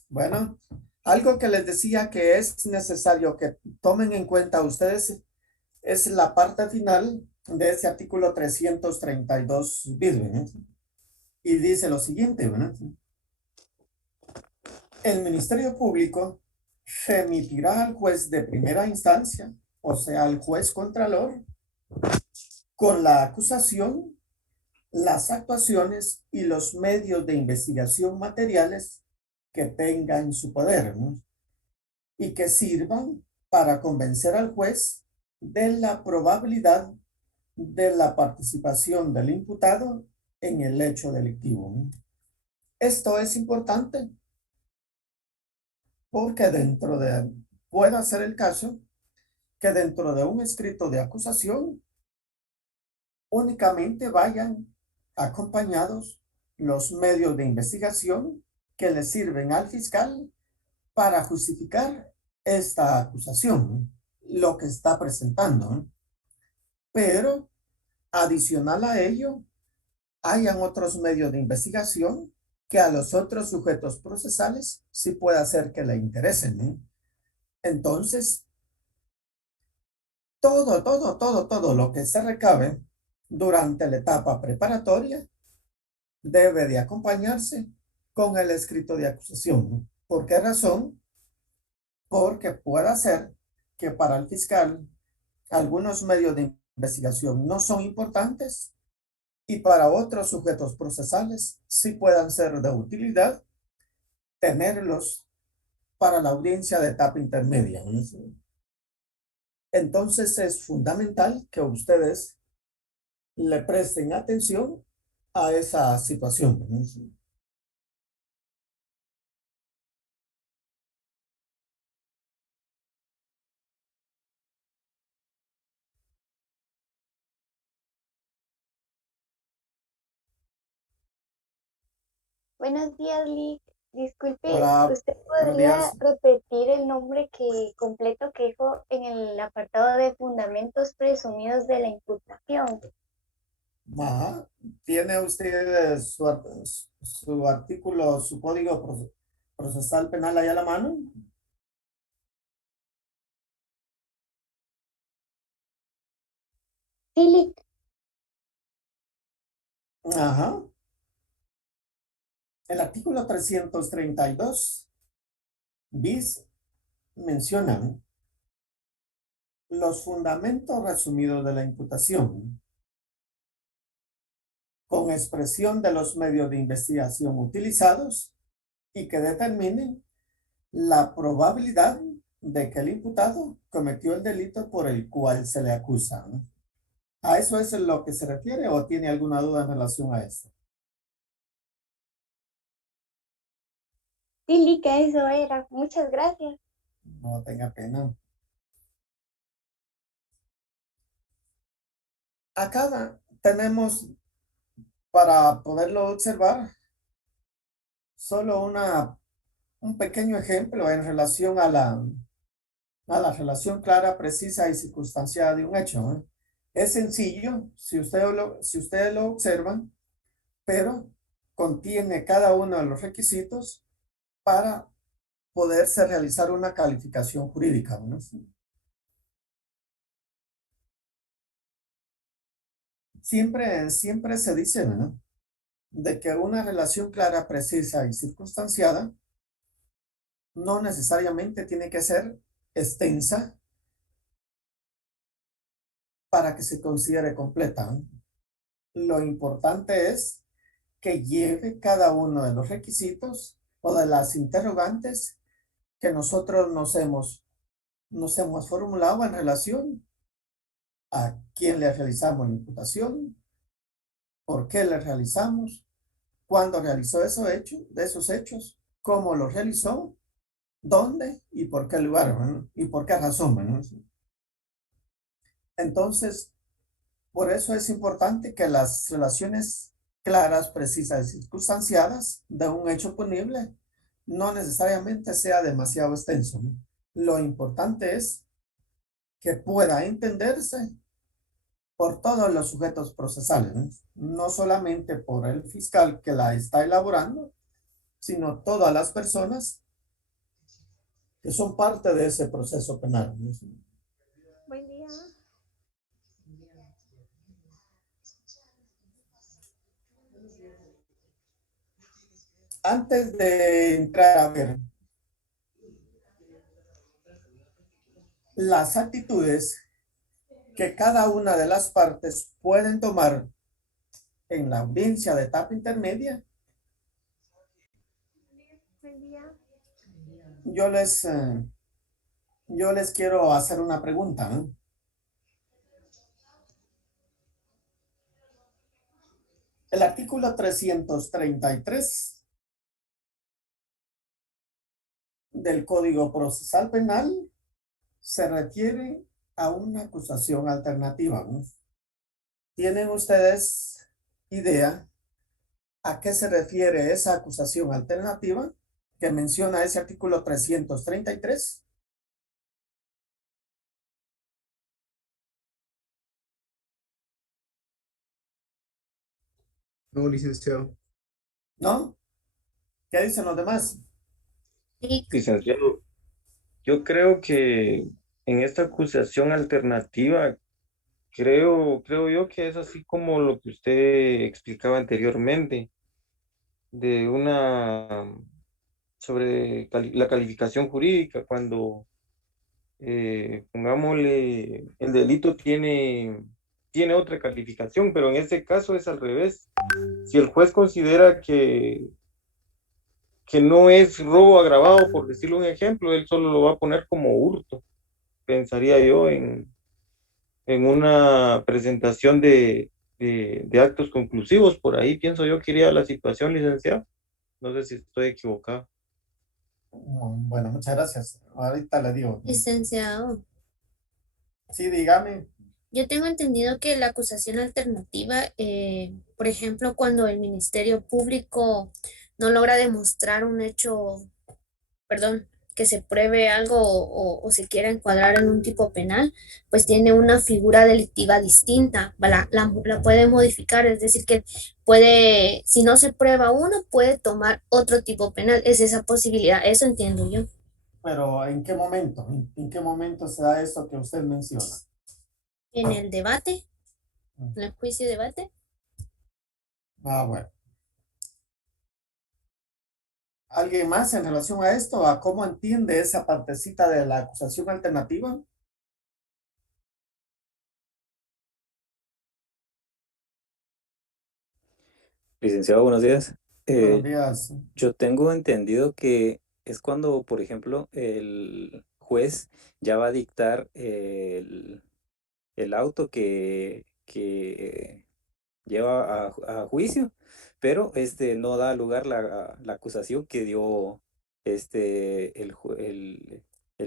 Bueno, algo que les decía que es necesario que tomen en cuenta ustedes es la parte final de ese artículo 332 bis, ¿verdad? Y dice lo siguiente, ¿verdad? El Ministerio Público remitirá al juez de primera instancia, o sea, al juez contralor, con la acusación, las actuaciones y los medios de investigación materiales que tenga en su poder, ¿no? Y que sirvan para convencer al juez de la probabilidad de la participación del imputado en el hecho delictivo, ¿no? Esto es importante porque puede ser el caso que dentro de un escrito de acusación únicamente vayan acompañados los medios de investigación que le sirven al fiscal para justificar esta acusación, lo que está presentando. Pero adicional a ello, hayan otros medios de investigación que a los otros sujetos procesales sí puede hacer que le interesen, ¿eh? Entonces, todo lo que se recabe durante la etapa preparatoria debe de acompañarse con el escrito de acusación. ¿Por qué razón? Porque puede ser que para el fiscal algunos medios de investigación no son importantes y para otros sujetos procesales sí puedan ser de utilidad tenerlos para la audiencia de etapa intermedia. Entonces es fundamental que ustedes le presten atención a esa situación. Buenos días, Lick. Disculpe, Hola, ¿usted buenos podría días. repetir el nombre completo que dijo en el apartado de fundamentos presumidos de la imputación? Ajá. ¿Tiene usted su artículo, su código procesal penal ahí a la mano? Sí, Lick. Ajá. El artículo 332 bis menciona los fundamentos resumidos de la imputación con expresión de los medios de investigación utilizados y que determinen la probabilidad de que el imputado cometió el delito por el cual se le acusa, ¿no? ¿A eso es lo que se refiere o tiene alguna duda en relación a eso? Sí, Lick, eso era. Muchas gracias. No tenga pena. Acá tenemos, para poderlo observar, solo un pequeño ejemplo en relación a la relación clara, precisa y circunstanciada de un hecho, ¿eh? Es sencillo, si ustedes lo observan, pero contiene cada uno de los requisitos para poderse realizar una calificación jurídica, ¿no? Siempre se dice, ¿no?, de que una relación clara, precisa y circunstanciada no necesariamente tiene que ser extensa para que se considere completa, ¿no? Lo importante es que lleve cada uno de los requisitos o de las interrogantes que nosotros nos hemos formulado en relación a quién le realizamos la imputación, por qué le realizamos, cuándo realizó esos hechos, cómo los realizó, dónde y por qué lugar, ¿no? Y por qué razón, ¿no? Entonces, por eso es importante que las relaciones claras, precisas y circunstanciadas de un hecho punible no necesariamente sea demasiado extenso, ¿no? Lo importante es que pueda entenderse por todos los sujetos procesales, ¿no? No solamente por el fiscal que la está elaborando, sino todas las personas que son parte de ese proceso penal, ¿no? Buen día. Antes de entrar a ver las actitudes que cada una de las partes pueden tomar en la audiencia de etapa intermedia, Buen día. yo les quiero hacer una pregunta, ¿no? El artículo 333 del Código Procesal Penal se refiere a una acusación alternativa, ¿no? ¿Tienen ustedes idea a qué se refiere esa acusación alternativa que menciona ese artículo 333? No, licenciado. ¿No? ¿Qué dicen los demás? Licenciado, yo creo que en esta acusación alternativa, creo yo que es así como lo que usted explicaba anteriormente, de sobre la calificación jurídica, cuando pongámosle, el delito tiene otra calificación, pero en este caso es al revés. Si el juez considera que no es robo agravado, por decirlo un ejemplo, él solo lo va a poner como hurto, pensaría yo, en una presentación de actos conclusivos. Por ahí pienso yo que iría la situación, licenciado. No sé si estoy equivocado. Bueno, muchas gracias. Ahorita le digo. Licenciado, Sí, dígame. yo tengo entendido que la acusación alternativa, por ejemplo, cuando el Ministerio Público no logra demostrar un hecho, perdón, que se pruebe algo o se quiera encuadrar en un tipo penal, pues tiene una figura delictiva distinta, la puede modificar, es decir, que puede, si no se prueba uno, puede tomar otro tipo penal, es esa posibilidad, eso entiendo yo. Pero ¿en qué momento? ¿En qué momento se da esto que usted menciona? En el debate, en el juicio y debate. Bueno. ¿Alguien más en relación a esto? ¿A cómo entiende esa partecita de la acusación alternativa? Licenciado, buenos días. Buenos días. Yo tengo entendido que es cuando, por ejemplo, el juez ya va a dictar el auto que lleva a juicio, pero no da lugar la acusación que dio el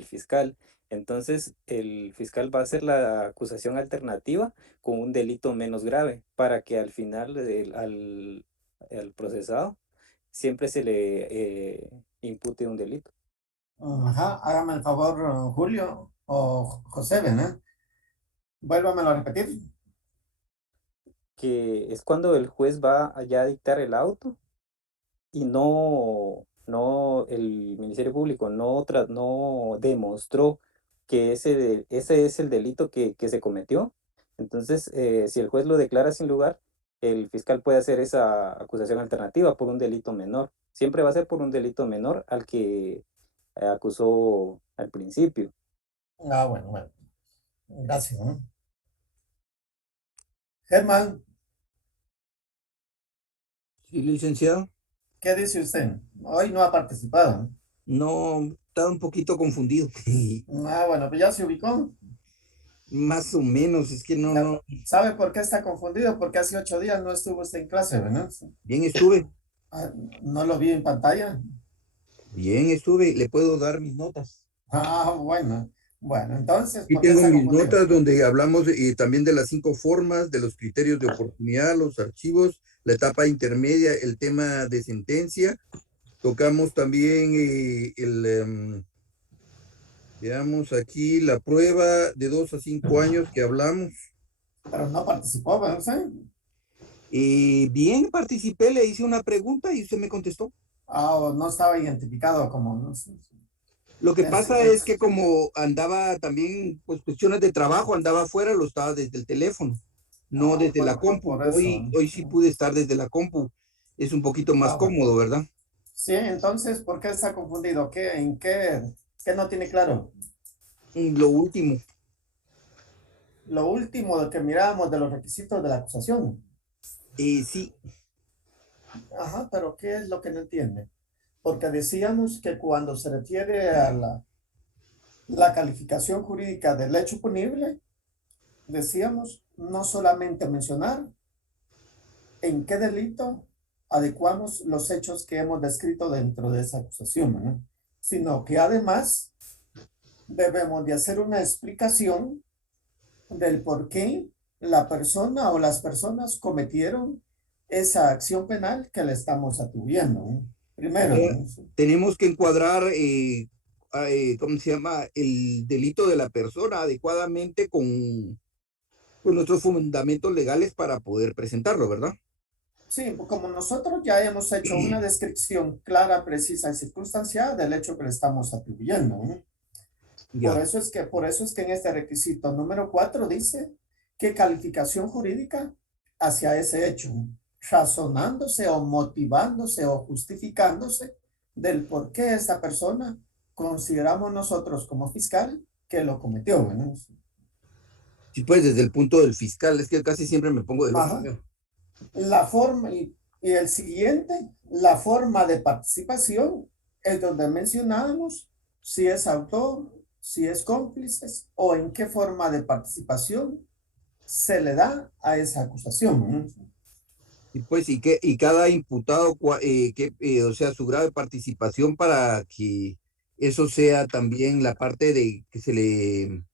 fiscal. Entonces, el fiscal va a hacer la acusación alternativa con un delito menos grave para que al final al procesado siempre se le impute un delito. Ajá, hágame el favor, Julio o José, ¿verdad? Vuélvamelo a repetir. Que es cuando el juez va allá a dictar el auto y no el Ministerio Público no demostró que ese es el delito que se cometió. Entonces, si el juez lo declara sin lugar, el fiscal puede hacer esa acusación alternativa por un delito menor. Siempre va a ser por un delito menor al que acusó al principio. Bueno. Gracias, ¿no? Germán, Sí, licenciado. ¿qué dice usted? Hoy no ha participado, No, estaba un poquito confundido. ¿no? Bueno, pues ya se ubicó. Más o menos, es que no. ¿Sabe por qué está confundido? Porque hace 8 días no estuvo usted en clase, ¿verdad? Bien estuve, Ah, no lo vi en pantalla. le puedo dar mis notas. Ah, bueno. Bueno, entonces, Aquí ¿por qué tengo está mis confundido? notas donde hablamos también de las 5 formas, de los criterios de oportunidad, los archivos, la etapa intermedia, el tema de sentencia. Tocamos también veamos aquí la prueba de 2 a 5 años que hablamos. Pero no participó, ¿verdad? Bien, participé, le hice una pregunta y usted me contestó. Ah, o no estaba identificado como, no sé. Lo que pasa es que como andaba también, pues cuestiones de trabajo, andaba afuera, lo estaba desde el teléfono, no desde la compu. Por eso. Hoy sí pude estar desde la compu. Es un poquito más cómodo, ¿verdad? Sí, entonces, ¿por qué está confundido? ¿Qué no tiene claro? Lo último. Lo último que mirábamos de los requisitos de la acusación. Sí. Ajá, pero ¿qué es lo que no entiende? Porque decíamos que cuando se refiere a la calificación jurídica del hecho punible, decíamos no solamente mencionar en qué delito adecuamos los hechos que hemos descrito dentro de esa acusación, ¿no? Sino que además debemos de hacer una explicación del por qué la persona o las personas cometieron esa acción penal que le estamos atribuyendo, ¿no? Primero, ¿no? Tenemos que encuadrar, ¿cómo se llama? El delito de la persona adecuadamente con nuestros fundamentos legales para poder presentarlo, ¿verdad? Sí, como nosotros ya hemos hecho una descripción clara, precisa y circunstanciada del hecho que le estamos atribuyendo, ¿no? Por eso es que en este requisito número 4 dice que calificación jurídica hacia ese hecho, razonándose o motivándose o justificándose del por qué esta persona consideramos nosotros como fiscal que lo cometió, ¿no? Sí, pues desde el punto del fiscal, es que casi siempre me pongo del otro lado. La forma y el siguiente, la forma de participación es donde mencionábamos si es autor, si es cómplices o en qué forma de participación se le da a esa acusación, ¿no? Y pues, y cada imputado, o sea, su grado de participación para que eso sea también la parte de que se le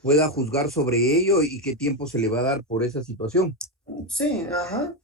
pueda juzgar sobre ello y qué tiempo se le va a dar por esa situación. Sí, ajá.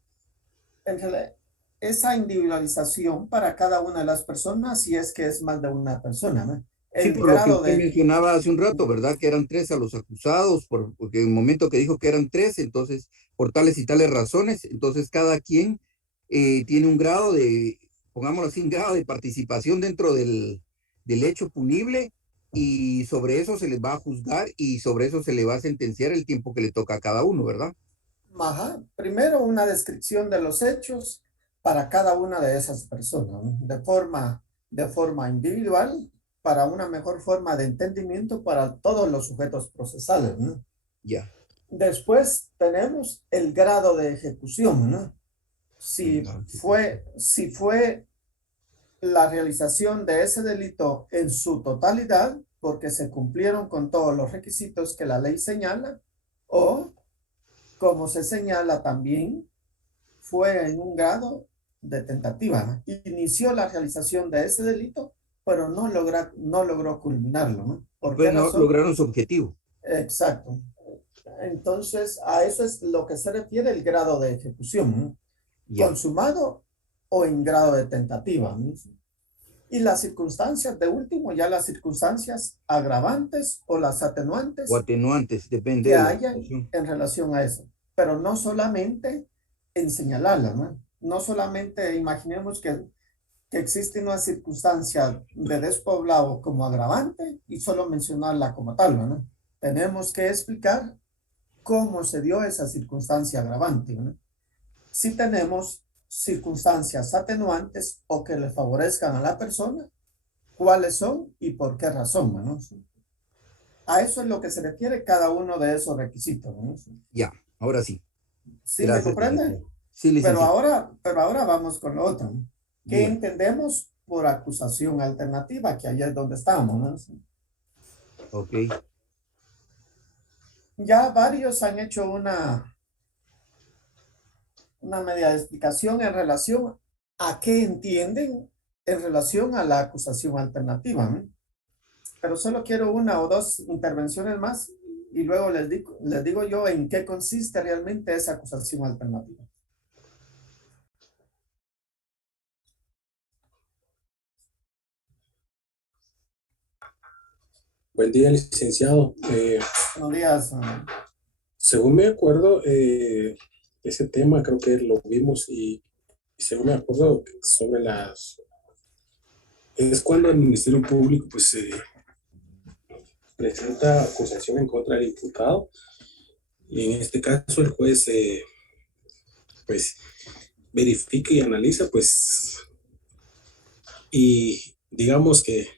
Esa individualización para cada una de las personas, si es que es más de una persona, ¿no? Sí, El por lo que grado usted de... mencionaba hace un rato, ¿verdad? Que eran 3 a los acusados, porque en el momento que dijo que eran 3, entonces, por tales y tales razones, entonces cada quien tiene un grado de, pongámoslo así, un grado de participación dentro del hecho punible y sobre eso se les va a juzgar y sobre eso se le va a sentenciar el tiempo que le toca a cada uno, ¿verdad? Ajá. Primero, una descripción de los hechos para cada una de esas personas, ¿no? De forma individual, para una mejor forma de entendimiento para todos los sujetos procesales, ¿no? Ya. Después tenemos el grado de ejecución, ¿no? Si fue la realización de ese delito en su totalidad, porque se cumplieron con todos los requisitos que la ley señala, o como se señala también, fue en un grado de tentativa, ¿no? Inició la realización de ese delito, pero no logró culminarlo, ¿no? ¿Por qué Pues no razón? lograron su objetivo. Exacto. Entonces, a eso es lo que se refiere el grado de ejecución, ¿no? Ya. Consumado o en grado de tentativa, ¿no? Y las circunstancias, de último, ya las circunstancias agravantes o las atenuantes O atenuantes, depende que de la haya situación. en relación a eso. Pero no solamente en señalarla, ¿no? No solamente imaginemos que existe una circunstancia de despoblado como agravante y solo mencionarla como tal, ¿no? Tenemos que explicar cómo se dio esa circunstancia agravante, ¿no? Si tenemos circunstancias atenuantes o que le favorezcan a la persona, cuáles son y por qué razón, ¿no? A eso es lo que se refiere cada uno de esos requisitos, ¿no? Ya, ahora sí. ¿Sí me Gracias, comprende? licenciado. Sí, licenciado. Pero ahora vamos con lo otro, ¿no? ¿Qué Dígame. entendemos por acusación alternativa? Que ahí es donde estamos, ¿no? Ok. Ya varios han hecho una media explicación en relación a qué entienden en relación a la acusación alternativa, ¿no? Pero solo quiero una o dos intervenciones más y luego les digo yo en qué consiste realmente esa acusación alternativa. Buen día, licenciado. Buenos días. Según me acuerdo, ese tema creo que lo vimos y según me acuerdo sobre es cuando el Ministerio Público pues presenta acusación en contra del imputado y en este caso el juez pues verifica y analiza pues y digamos que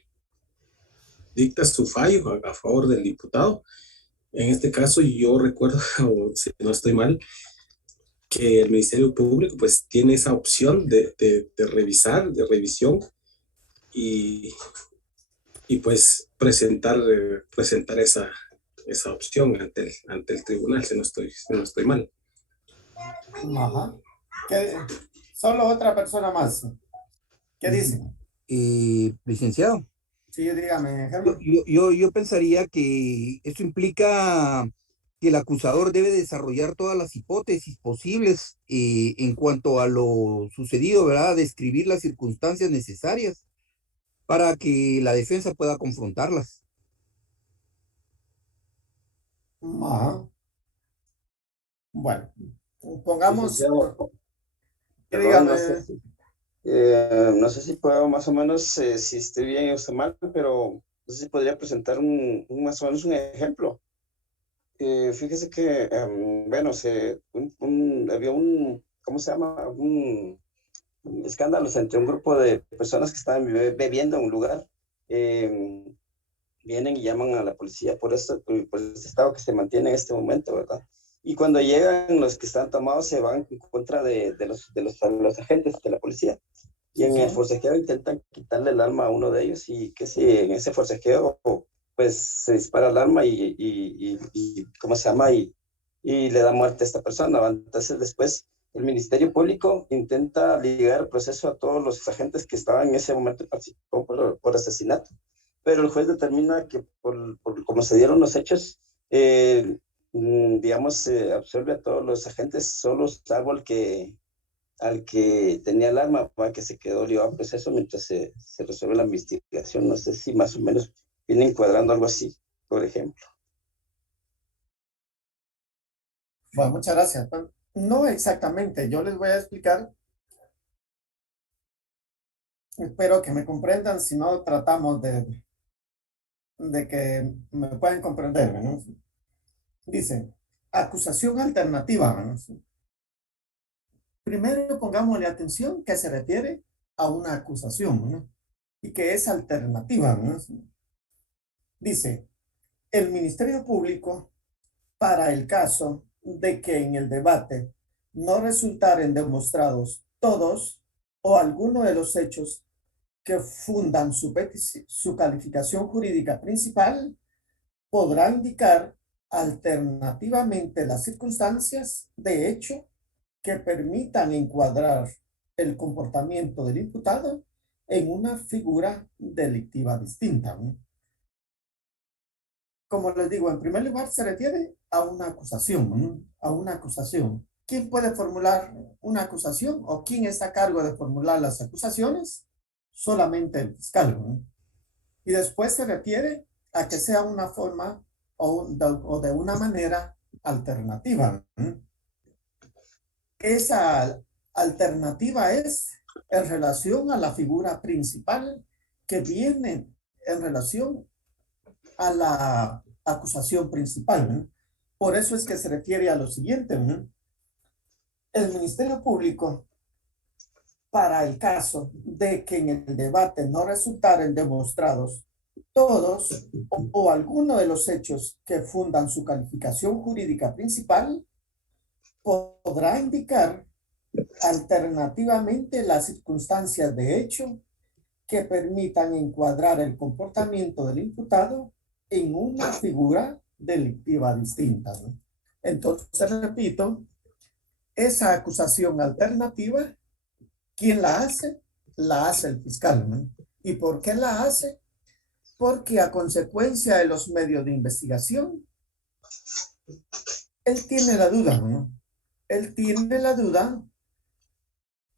dicta su fallo a favor del diputado. En este caso yo recuerdo, o si no estoy mal, que el Ministerio Público pues tiene esa opción de revisar, de revisión y pues presentar esa opción ante el tribunal, si no estoy mal. Ajá. Solo otra persona más. ¿Qué dicen? Licenciado. Sí, dígame, Germán. Yo pensaría que esto implica que el acusador debe desarrollar todas las hipótesis posibles en cuanto a lo sucedido, ¿verdad? Describir las circunstancias necesarias para que la defensa pueda confrontarlas. Ajá. Bueno, pongamos... Perdón, no sé si puedo más o menos, si estoy bien o estoy mal, pero no sé si podría presentar más o menos un ejemplo. Fíjese que, bueno, había ¿cómo se llama? Escándalos entre un grupo de personas que estaban bebiendo en un lugar. Vienen y llaman a la policía por este estado que se mantiene en este momento, ¿verdad? Y cuando llegan los que están tomados se van en contra de los agentes de la policía. Y en el forcejeo intentan quitarle el arma a uno de ellos y que si en ese forcejeo pues se dispara el arma y ¿cómo se llama? Y le da muerte a esta persona. Entonces después el Ministerio Público intenta ligar el proceso a todos los agentes que estaban en ese momento participando por asesinato. Pero el juez determina que por cómo se dieron los hechos, digamos, absorbe a todos los agentes, solo salvo al que tenía el arma, para que se quedó ligado al proceso mientras se resuelve la investigación. No sé si más o menos viene encuadrando algo así, por ejemplo. Bueno, muchas gracias. No exactamente, yo les voy a explicar. Espero que me comprendan, si no tratamos de que me puedan comprender, ¿no? Dice, acusación alternativa, ¿no? Primero pongámosle atención que se refiere a una acusación, ¿no? Y que es alternativa, ¿no? Dice, el Ministerio Público, para el caso de que en el debate no resultaren demostrados todos o alguno de los hechos que fundan su calificación jurídica principal, podrá indicar alternativamente las circunstancias de hecho que permitan encuadrar el comportamiento del imputado en una figura delictiva distinta, ¿no? Como les digo, en primer lugar se refiere a una acusación, ¿no? A una acusación. ¿Quién puede formular una acusación o quién está a cargo de formular las acusaciones? Solamente el fiscal, ¿no? Y después se refiere a que sea una forma o de una manera alternativa, ¿no? Esa alternativa es en relación a la figura principal que viene en relación a la acusación principal, ¿no? Por eso es que se refiere a lo siguiente, ¿no? El Ministerio Público, para el caso de que en el debate no resultaren demostrados todos o alguno de los hechos que fundan su calificación jurídica principal, podrá indicar alternativamente las circunstancias de hecho que permitan encuadrar el comportamiento del imputado en una figura delictiva distinta, ¿no? Entonces, repito, esa acusación alternativa, ¿quién la hace? La hace el fiscal, ¿no? ¿Y por qué la hace? Porque a consecuencia de los medios de investigación, él tiene la duda, ¿no? Él tiene la duda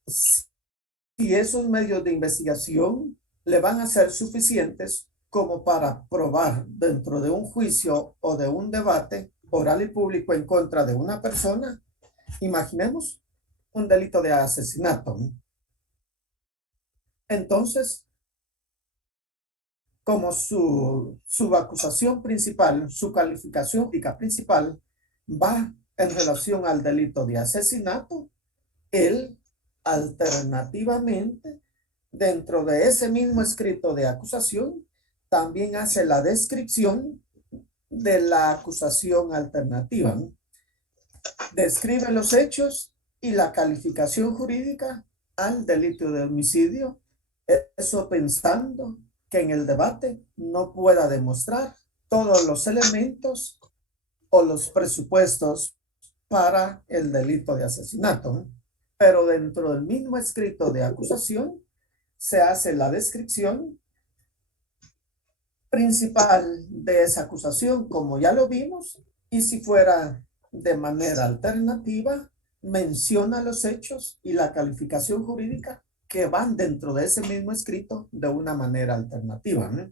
si esos medios de investigación le van a ser suficientes como para probar dentro de un juicio o de un debate oral y público en contra de una persona. Imaginemos un delito de asesinato, ¿no? Entonces, como su acusación principal, su calificación principal va en relación al delito de asesinato, él alternativamente, dentro de ese mismo escrito de acusación, también hace la descripción de la acusación alternativa, ¿no? Describe los hechos y la calificación jurídica al delito de homicidio, eso pensando que en el debate no pueda demostrar todos los elementos o los presupuestos para el delito de asesinato, ¿no? Pero dentro del mismo escrito de acusación se hace la descripción principal de esa acusación, como ya lo vimos, y si fuera de manera alternativa, menciona los hechos y la calificación jurídica que van dentro de ese mismo escrito de una manera alternativa, ¿no?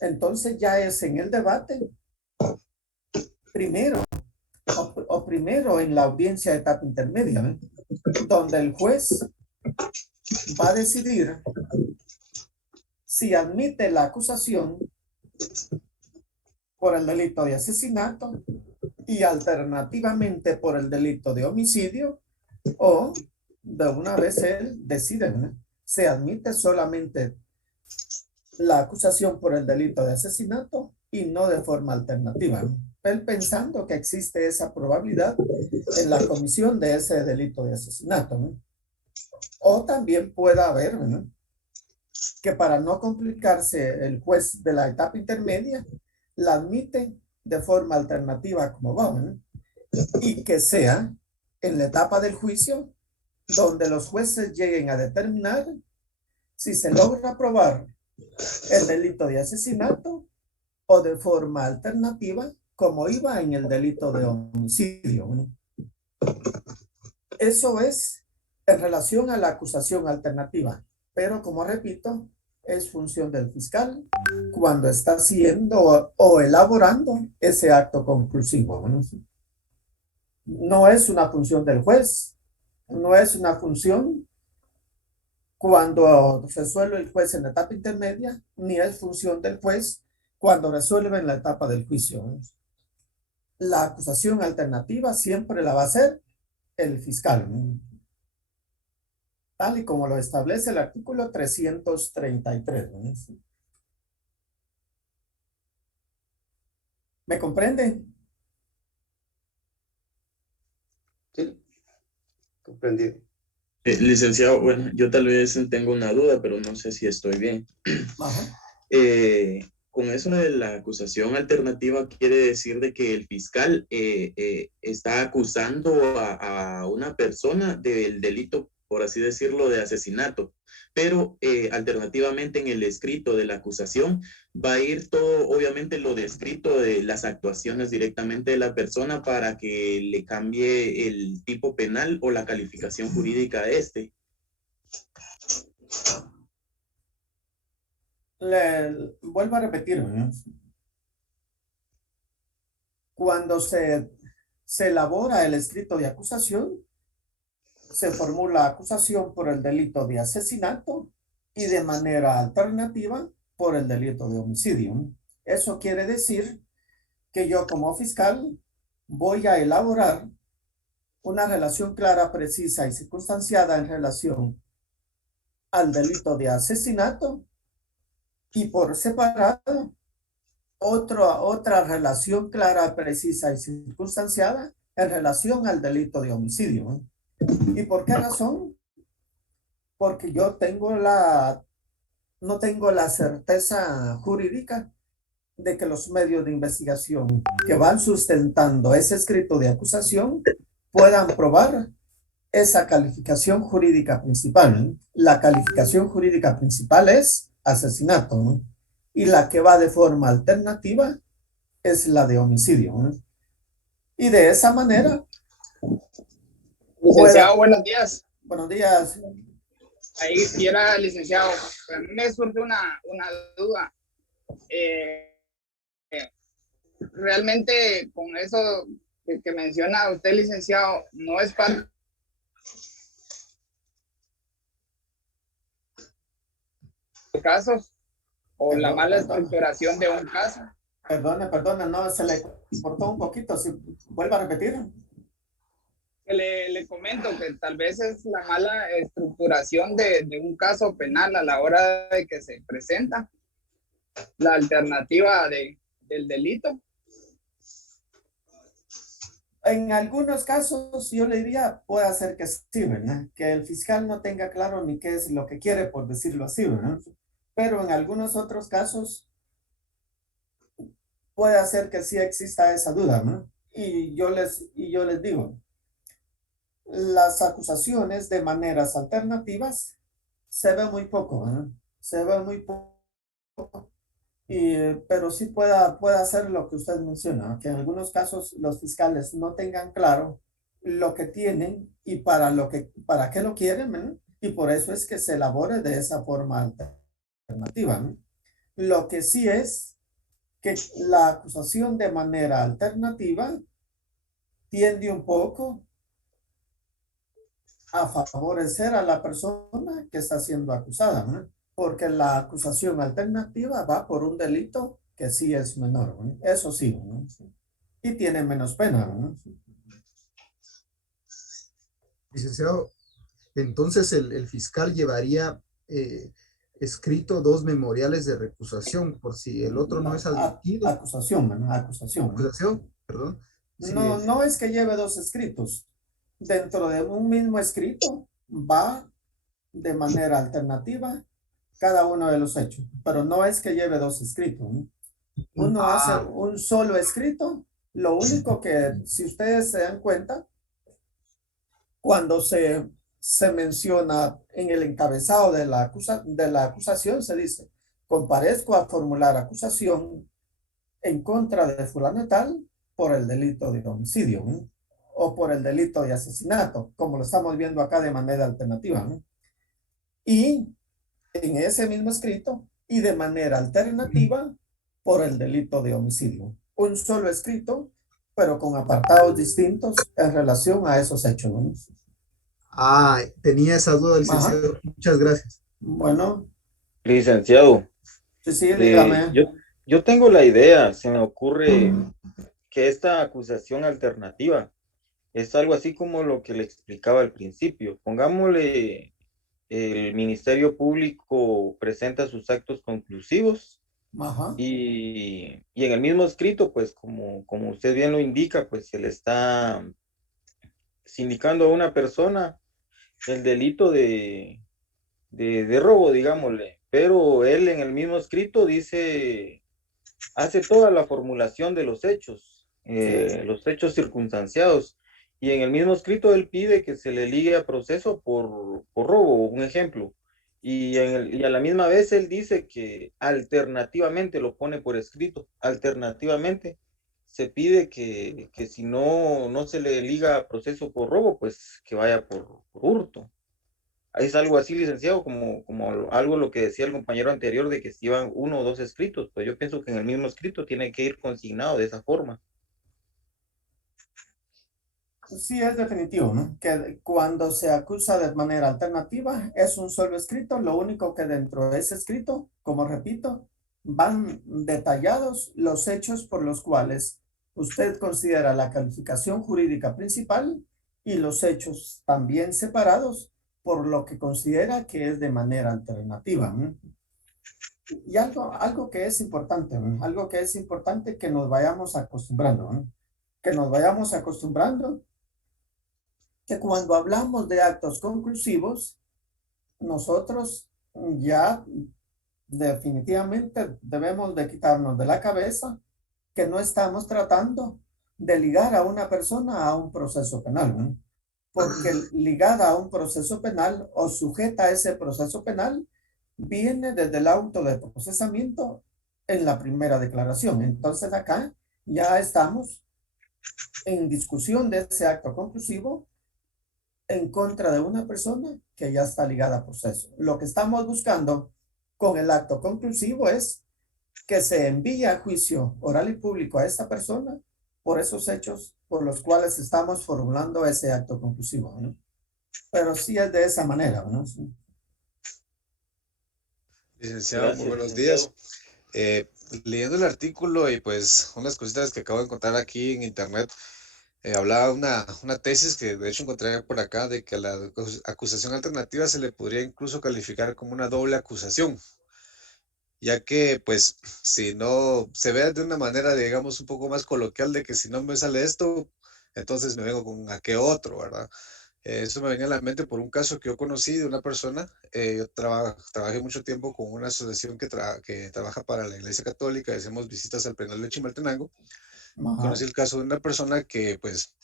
Entonces ya es en el debate, primero en la audiencia de etapa intermedia, ¿no? Donde el juez va a decidir si admite la acusación por el delito de asesinato y alternativamente por el delito de homicidio, o de una vez él decide, ¿no? Se admite solamente la acusación por el delito de asesinato y no de forma alternativa, ¿no? Él pensando que existe esa probabilidad en la comisión de ese delito de asesinato, ¿no? O también puede haber, ¿no?, que para no complicarse el juez de la etapa intermedia la admite de forma alternativa como va, ¿no?, y que sea en la etapa del juicio donde los jueces lleguen a determinar si se logra probar el delito de asesinato o de forma alternativa como iba en el delito de homicidio, ¿no? Eso es en relación a la acusación alternativa, pero como repito, es función del fiscal cuando está haciendo o elaborando ese acto conclusivo, ¿no? No es una función del juez, no es una función cuando resuelve el juez en la etapa intermedia, ni es función del juez cuando resuelve en la etapa del juicio, ¿no? La acusación alternativa siempre la va a hacer el fiscal, ¿no?, tal y como lo establece el artículo 333, ¿no? ¿Me comprenden? Sí, comprendido. Licenciado, bueno, yo tal vez tengo una duda, pero no sé si estoy bien. Ajá. Con eso de la acusación alternativa, quiere decir de que el fiscal está acusando a una persona del delito, por así decirlo, de asesinato, pero alternativamente en el escrito de la acusación va a ir todo, obviamente, lo descrito de las actuaciones directamente de la persona para que le cambie el tipo penal o la calificación jurídica de este. Vuelvo a repetir, ¿no?, cuando se elabora el escrito de acusación, se formula acusación por el delito de asesinato y de manera alternativa por el delito de homicidio. Eso quiere decir que yo como fiscal voy a elaborar una relación clara, precisa y circunstanciada en relación al delito de asesinato y por separado otra relación clara, precisa y circunstanciada en relación al delito de homicidio. ¿Y por qué razón? Porque yo no tengo la certeza jurídica de que los medios de investigación que van sustentando ese escrito de acusación puedan probar esa calificación jurídica principal. La calificación jurídica principal es asesinato, ¿no? Y la que va de forma alternativa es la de homicidio, ¿no? Y de esa manera... Licenciado, buenos días. Buenos días. Ahí si era licenciado, a mí me surge una duda. Realmente con eso que menciona usted, licenciado, no es parte de casos o la mala estructuración de un caso. Perdona, no, se le cortó un poquito, si vuelva a repetir. Le comento que tal vez es la mala estructuración de un caso penal a la hora de que se presenta la alternativa del delito. En algunos casos yo le diría, puede ser que sí, ¿verdad? Que el fiscal no tenga claro ni qué es lo que quiere, por decirlo así, ¿verdad? Pero en algunos otros casos puede hacer que sí exista esa duda, ¿no? Y yo les digo, las acusaciones de maneras alternativas se ve muy poco, ¿no? Se ve muy poco. Pero sí puede hacer lo que usted menciona, que en algunos casos los fiscales no tengan claro lo que tienen y para qué lo quieren, ¿no? Y por eso es que se elabore de esa forma alternativa, ¿no? Lo que sí es que la acusación de manera alternativa tiende un poco a favorecer a la persona que está siendo acusada, ¿no? Porque la acusación alternativa va por un delito que sí es menor, ¿no? Eso sí, ¿no? Y tiene menos pena, ¿no? Licenciado, entonces el fiscal llevaría escrito 2 memoriales de recusación por si el otro no es admitido. Acusación, ¿no? Acusación, ¿no? Acusación, perdón. No, no es que lleve 2 escritos. Dentro de un mismo escrito va de manera alternativa cada uno de los hechos, pero no es que lleve 2 escritos, ¿no? Uno hace un solo escrito. Lo único que, si ustedes se dan cuenta, cuando se menciona en el encabezado de la acusación, se dice, comparezco a formular acusación en contra de fulano tal por el delito de homicidio, ¿no? O por el delito de asesinato, como lo estamos viendo acá de manera alternativa, ¿no? Y en ese mismo escrito y de manera alternativa por el delito de homicidio. Un solo escrito, pero con apartados distintos en relación a esos hechos, ¿no? Tenía esa duda, licenciado. Ajá. Muchas gracias. Bueno. Licenciado. Sí, dígame. Yo tengo la idea, se me ocurre que esta acusación alternativa es algo así como lo que le explicaba al principio. Pongámosle, el Ministerio Público presenta sus actos conclusivos. Ajá. Y en el mismo escrito, pues como usted bien lo indica, pues se le está sindicando a una persona el delito de robo, digámosle, pero él en el mismo escrito dice, hace toda la formulación de los hechos circunstanciados, y en el mismo escrito él pide que se le ligue a proceso por robo, un ejemplo, y a la misma vez él dice que alternativamente, lo pone por escrito, alternativamente se pide que si no se le liga a proceso por robo, pues que vaya por hurto. Es algo así, licenciado, como algo lo que decía el compañero anterior de que si iban 1 o 2 escritos, pues yo pienso que en el mismo escrito tiene que ir consignado de esa forma. Sí, es definitivo, ¿no? Que cuando se acusa de manera alternativa es un solo escrito, lo único que dentro de ese escrito, como repito, van detallados los hechos por los cuales usted considera la calificación jurídica principal y los hechos también separados por lo que considera que es de manera alternativa, ¿no? Y algo que es importante, ¿no? Algo que es importante que nos vayamos acostumbrando, ¿no? Que nos vayamos acostumbrando que cuando hablamos de actos conclusivos, nosotros ya definitivamente debemos de quitarnos de la cabeza que no estamos tratando de ligar a una persona a un proceso penal, ¿no? Porque ligada a un proceso penal o sujeta a ese proceso penal viene desde el auto de procesamiento en la primera declaración. Entonces acá ya estamos en discusión de ese acto conclusivo en contra de una persona que ya está ligada a proceso. Lo que estamos buscando con el acto conclusivo es que se envíe a juicio oral y público a esta persona por esos hechos por los cuales estamos formulando ese acto conclusivo, ¿no? Pero sí es de esa manera, ¿no? Sí. Licenciado, muy buenos días. Leyendo el artículo y pues unas cositas que acabo de encontrar aquí en internet, hablaba una tesis que de hecho encontré por acá de que a la acusación alternativa se le podría incluso calificar como una doble acusación, ya que pues si no se ve de una manera digamos un poco más coloquial de que si no me sale esto, entonces me vengo con aquel otro, ¿verdad? Eso me venía a la mente por un caso que yo conocí de una persona. Yo trabajé mucho tiempo con una asociación que trabaja para la Iglesia Católica, hacemos visitas al penal de Chimaltenango. Ajá. Conocí el caso de una persona que pues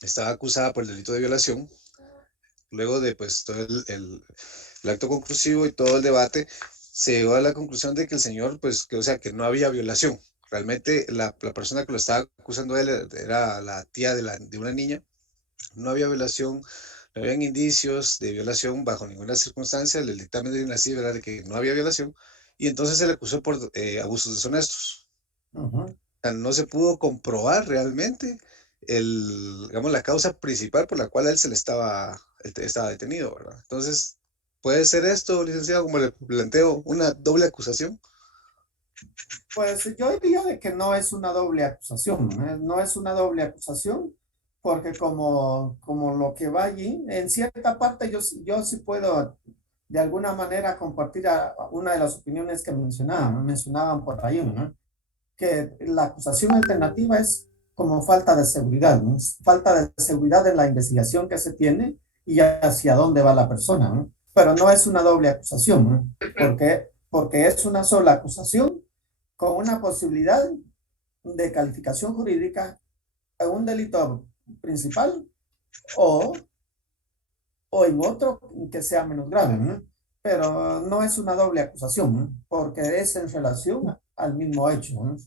estaba acusada por el delito de violación. Luego de pues todo el acto conclusivo y todo el debate, se llegó a la conclusión de que el señor pues que, o sea, que no había violación. Realmente la persona que lo estaba acusando a él era la tía de una niña. No había violación, no habían indicios de violación bajo ninguna circunstancia. El dictamen de así era de que no había violación y entonces se le acusó por abusos deshonestos. Ajá. O sea, no se pudo comprobar realmente digamos, la causa principal por la cual él estaba detenido, ¿verdad? Entonces, ¿puede ser esto, licenciado, como le planteo, una doble acusación? Pues yo diría de que no es una doble acusación, ¿no? No es una doble acusación, porque como lo que va allí, en cierta parte yo sí puedo de alguna manera compartir una de las opiniones que mencionaban por ahí, ¿no? Que la acusación alternativa es como falta de seguridad, ¿no? Falta de seguridad en la investigación que se tiene y hacia dónde va la persona, ¿no? Pero no es una doble acusación, ¿no? Porque es una sola acusación con una posibilidad de calificación jurídica a un delito principal o en otro que sea menos grave, ¿no? Pero no es una doble acusación, ¿no? Porque es en relación al mismo hecho, ¿no?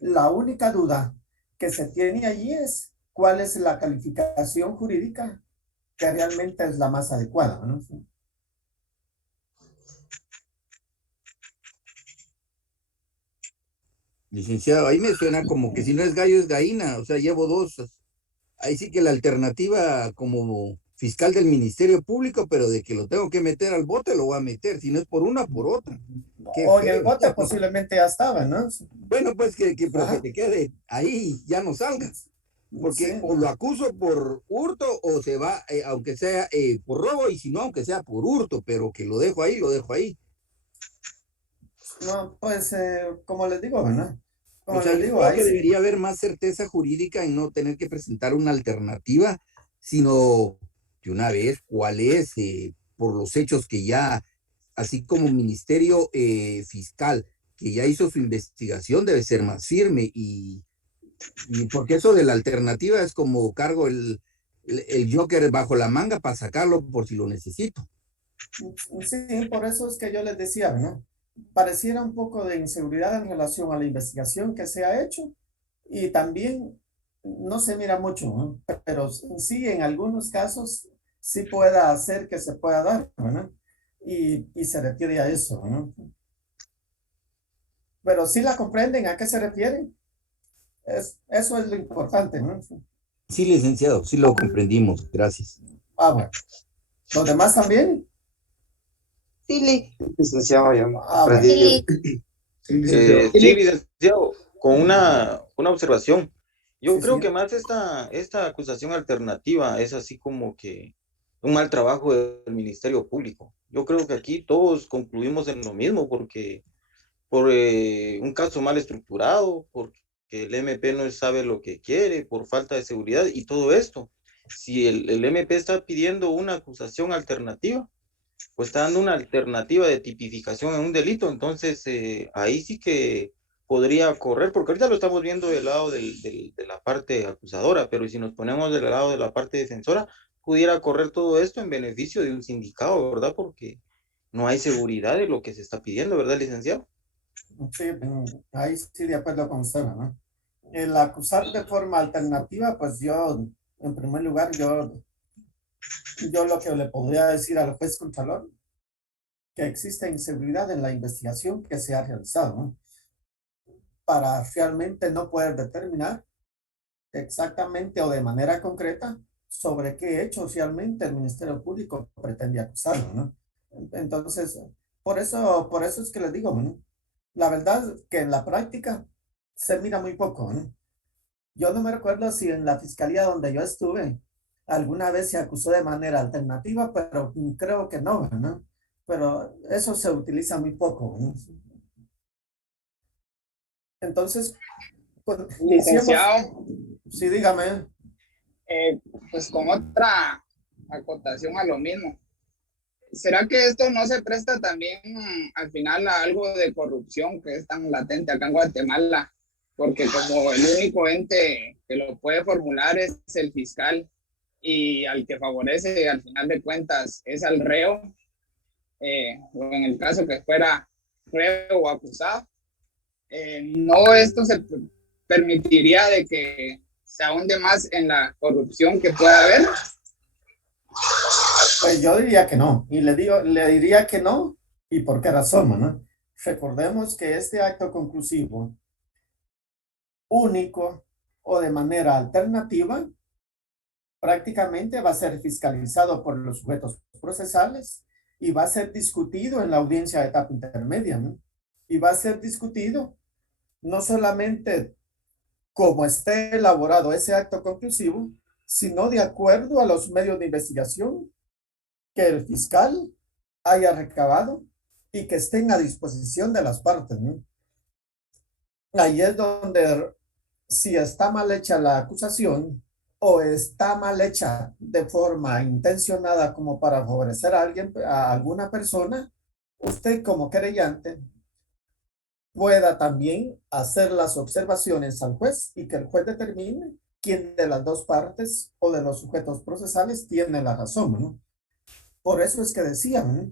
La única duda que se tiene allí es cuál es la calificación jurídica que realmente es la más adecuada, ¿no? Licenciado, ahí me suena como que si no es gallo es gallina, o sea, llevo dos. Ahí sí que la alternativa como fiscal del Ministerio Público, pero de que lo tengo que meter al bote, lo voy a meter, si no es por una, por otra. Qué O en el feo. bote posiblemente ya estaba, ¿no? Bueno, pues pero que Ajá. te quede ahí, ya no salgas. Porque Sí. o lo acuso por hurto o se va, aunque sea por robo, y si no, aunque sea por hurto, pero que lo dejo ahí, lo dejo ahí. No, pues como les digo, ¿verdad? Como O sea, les yo digo, creo ahí que sí. debería haber más certeza jurídica en no tener que presentar una alternativa, sino de una vez cuál es, por los hechos que ya, así como Ministerio Fiscal, que ya hizo su investigación, debe ser más firme y porque eso de la alternativa es como cargo el Joker bajo la manga para sacarlo por si lo necesito. Sí, por eso es que yo les decía, ¿no? Pareciera un poco de inseguridad en relación a la investigación que se ha hecho y también no se mira mucho, ¿no? Pero sí, en algunos casos sí pueda hacer que se pueda dar, ¿no? Y se refiere a eso, ¿no? Pero sí la comprenden a qué se refieren. Eso es lo importante, ¿no? Sí, licenciado, sí lo comprendimos, gracias. Bueno. ¿Los demás también? Sí, licenciado, ya Bueno. aprendí. Sí, licenciado, con una observación. Yo Sí, creo sí. que más esta acusación alternativa es así como que un mal trabajo del Ministerio Público. Yo creo que aquí todos concluimos en lo mismo porque por un caso mal estructurado, porque el MP no sabe lo que quiere, por falta de seguridad y todo esto. Si el MP está pidiendo una acusación alternativa, pues está dando una alternativa de tipificación en un delito, entonces ahí sí que podría correr, porque ahorita lo estamos viendo del lado de la parte acusadora, pero si nos ponemos del lado de la parte defensora, pudiera correr todo esto en beneficio de un sindicado, ¿verdad? Porque no hay seguridad de lo que se está pidiendo, ¿verdad, licenciado? Sí, ahí sí de acuerdo con usted, ¿no? El acusar de forma alternativa, pues yo, en primer lugar, yo lo que le podría decir al juez contralor, que existe inseguridad en la investigación que se ha realizado, ¿no? Para realmente no poder determinar exactamente o de manera concreta sobre qué hecho realmente el Ministerio Público pretende acusarlo, ¿no? Entonces, por eso es que les digo, ¿no? La verdad que en la práctica se mira muy poco, ¿no? Yo no me recuerdo si en la fiscalía donde yo estuve alguna vez se acusó de manera alternativa, pero creo que no, ¿no? Pero eso se utiliza muy poco, ¿no? Entonces, pues, Licenciado, sí, dígame. pues con otra acotación a lo mismo. ¿Será que esto no se presta también al final a algo de corrupción que es tan latente acá en Guatemala? Porque como el único ente que lo puede formular es el fiscal y al que favorece al final de cuentas es al reo, o en el caso que fuera reo o acusado, no esto se permitiría de que se ahonde más en la corrupción que pueda haber. Pues yo diría que no, y le diría que no, ¿y por qué razón, no? Recordemos que este acto conclusivo, único o de manera alternativa, prácticamente va a ser fiscalizado por los sujetos procesales y va a ser discutido en la audiencia de etapa intermedia, ¿no? Y va a ser discutido no solamente como esté elaborado ese acto conclusivo, sino de acuerdo a los medios de investigación que el fiscal haya recabado y que estén a disposición de las partes, ¿no? Ahí es donde, si está mal hecha la acusación o está mal hecha de forma intencionada como para favorecer a alguien, a alguna persona, usted como querellante pueda también hacer las observaciones al juez y que el juez determine quién de las dos partes o de los sujetos procesales tiene la razón, ¿no? Por eso es que decían, ¿no?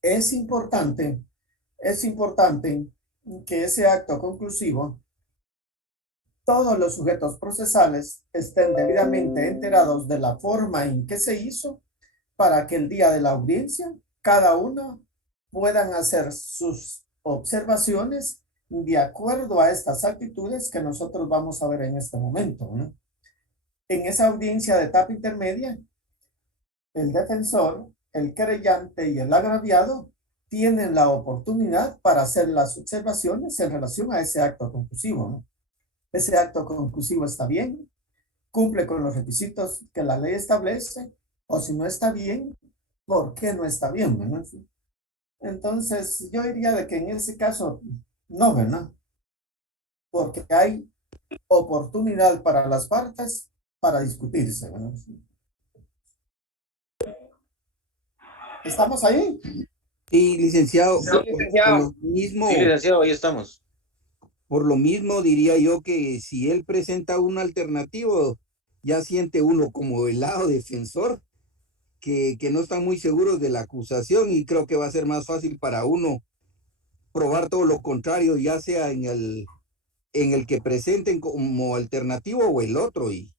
Es importante que ese acto conclusivo, todos los sujetos procesales estén debidamente enterados de la forma en que se hizo para que el día de la audiencia, cada uno puedan hacer sus observaciones de acuerdo a estas actitudes que nosotros vamos a ver en este momento, ¿no? En esa audiencia de etapa intermedia, el defensor, el querellante y el agraviado tienen la oportunidad para hacer las observaciones en relación a ese acto conclusivo, ¿no? Ese acto conclusivo está bien, cumple con los requisitos que la ley establece, o si no está bien, ¿por qué no está bien, ¿no? Entonces, yo diría de que en ese caso, no, ¿verdad? Porque hay oportunidad para las partes para discutirse, ¿verdad? ¿Estamos ahí? Sí, licenciado. Sí, licenciado. Por lo mismo, Sí, licenciado, ahí estamos. por lo mismo diría yo que si él presenta un alternativo, ya siente uno como el lado defensor que no están muy seguros de la acusación y creo que va a ser más fácil para uno probar todo lo contrario, ya sea en el que presenten como alternativo o el otro y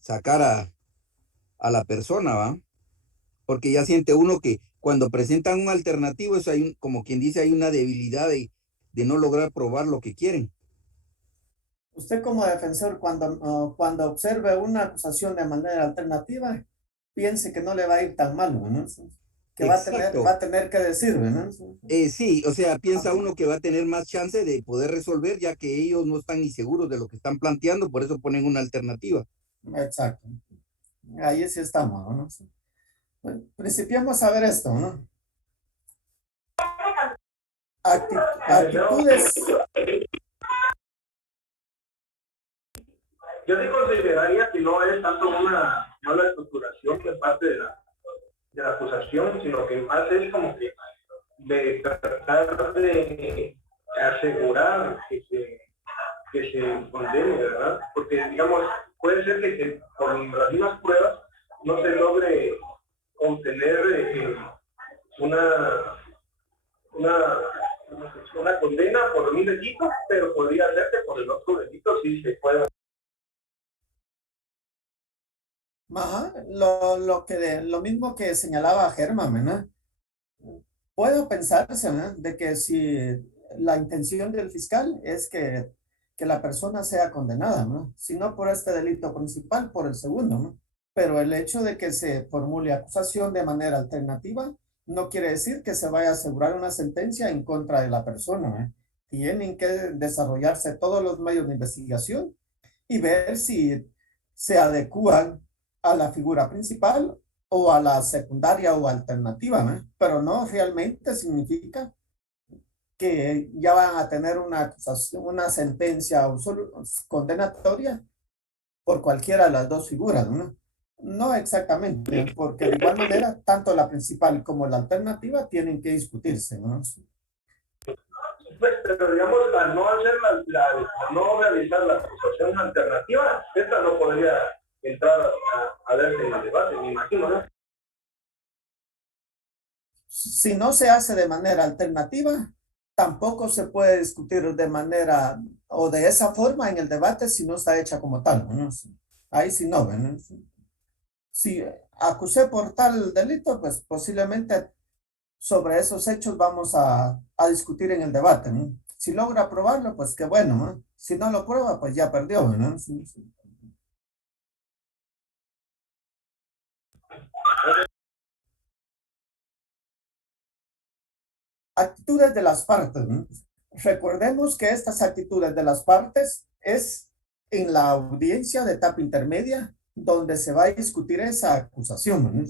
sacar a la persona, ¿va? Porque ya siente uno que cuando presentan un alternativo, eso hay como quien dice, hay una debilidad de no lograr probar lo que quieren. Usted como defensor, cuando observe una acusación de manera alternativa, piense que no le va a ir tan mal, ¿no? Que va a tener que decir, ¿no? Sí, o sea, piensa uno que va a tener más chance de poder resolver, ya que ellos no están ni seguros de lo que están planteando, por eso ponen una alternativa. Exacto. Ahí sí estamos, ¿no? Bueno, principiamos a ver esto, ¿no? Actitudes. Yo sí consideraría que no es tanto una mala estructuración de parte de la acusación, sino que más es como que de tratar de asegurar que se condene, ¿verdad? Porque, digamos, puede ser que por las mismas pruebas no se logre obtener una condena por un delito, pero podría ser que por el otro delito sí se pueda. Ajá, lo mismo que señalaba Germán, ¿verdad? Puede pensarse, ¿verdad?, de que si la intención del fiscal es que la persona sea condenada, ¿no? Si no por este delito principal, por el segundo, ¿no? Pero el hecho de que se formule acusación de manera alternativa no quiere decir que se vaya a asegurar una sentencia en contra de la persona, ¿no? Tienen que desarrollarse todos los medios de investigación y ver si se adecúan a la figura principal o a la secundaria o alternativa, ¿no? Pero no realmente significa que ya van a tener una acusación, una sentencia condenatoria por cualquiera de las dos figuras, ¿no? No exactamente, porque de igual manera, tanto la principal como la alternativa tienen que discutirse, ¿no? Pues, pero digamos, al no hacer no realizar la acusación alternativa, esta no podría entrar a verse en el debate, me imagino, ¿no? Si no se hace de manera alternativa, tampoco se puede discutir de manera o de esa forma en el debate si no está hecha como tal, ¿no? Ahí sí no, ¿no? Si acusé por tal delito, pues posiblemente sobre esos hechos vamos a discutir en el debate, ¿no? Si logra probarlo, pues qué bueno, ¿no? Si no lo prueba, pues ya perdió, ¿no? Actitudes de las partes, ¿no? Recordemos que estas actitudes de las partes es en la audiencia de etapa intermedia donde se va a discutir esa acusación, ¿no?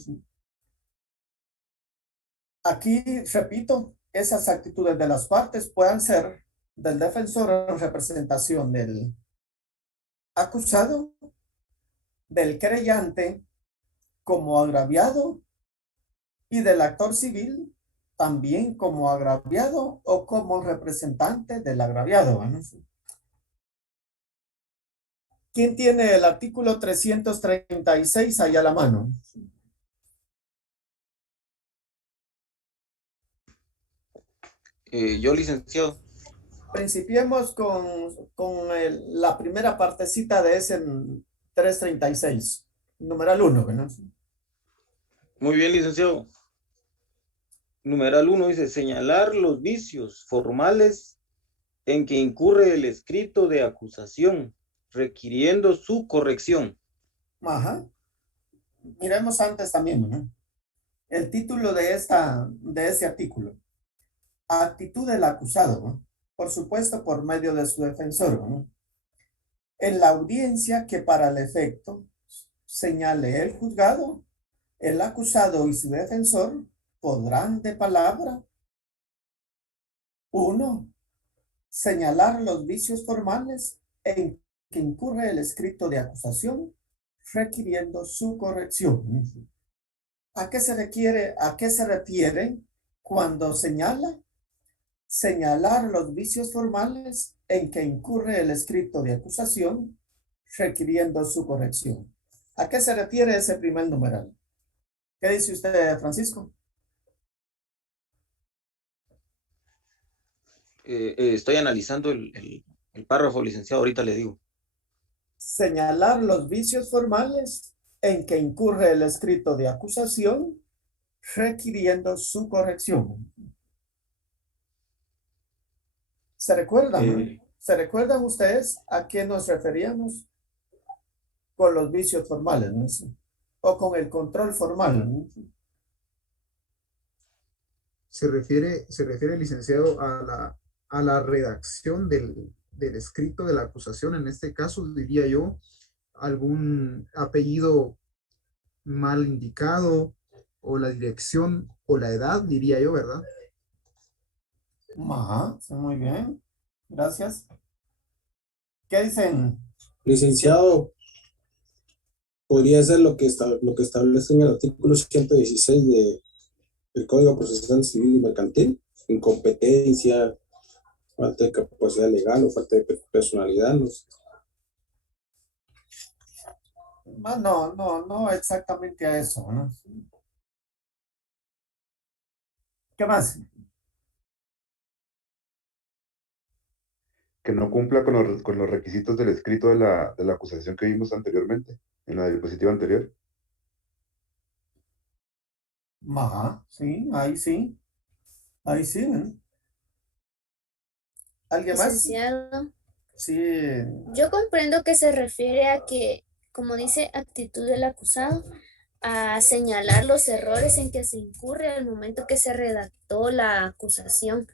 Aquí, repito, esas actitudes de las partes puedan ser del defensor en representación del acusado, del querellante como agraviado y del actor civil también como agraviado o como representante del agraviado, ¿no? ¿Quién tiene el artículo 336 ahí a la mano? Yo, licenciado. Principiemos con la primera partecita de ese 336, numeral 1, ¿no? Muy bien, licenciado. Numeral 1 dice, señalar los vicios formales en que incurre el escrito de acusación, requiriendo su corrección. Ajá. Miremos antes también, ¿no? El título de ese artículo. Actitud del acusado, ¿no? Por supuesto, por medio de su defensor, ¿no? En la audiencia que para el efecto señale el juzgado, el acusado y su defensor podrán de palabra, 1, señalar los vicios formales en que incurre el escrito de acusación, requiriendo su corrección. ¿A qué se refiere cuando señala? Señalar los vicios formales en que incurre el escrito de acusación, requiriendo su corrección. ¿A qué se refiere ese primer numeral? ¿Qué dice usted, Francisco? Estoy analizando el párrafo, licenciado, ahorita le digo. Señalar los vicios formales en que incurre el escrito de acusación, requiriendo su corrección. ¿Se recuerdan? ¿Se recuerdan ustedes a qué nos referíamos con los vicios formales, ¿no? O con el control formal, ¿no? Se refiere, licenciado, a la redacción del escrito de la acusación. En este caso, diría yo, algún apellido mal indicado, o la dirección, o la edad, diría yo, ¿verdad? Ajá, muy bien. Gracias. ¿Qué dicen? Licenciado, podría ser lo que establece en el artículo 116 del Código Procesal Civil y Mercantil, incompetencia, falta de capacidad legal o falta de personalidad. No sé. No exactamente a eso, ¿no? ¿Qué más? Que no cumpla con los requisitos del escrito de la acusación que vimos anteriormente, en la diapositiva anterior. Ajá, sí, ahí sí. Ahí sí, ¿no? ¿Alguien más? Licenciado, Sí, yo comprendo que se refiere a que, como dice, actitud del acusado, a señalar los errores en que se incurre al momento que se redactó la acusación,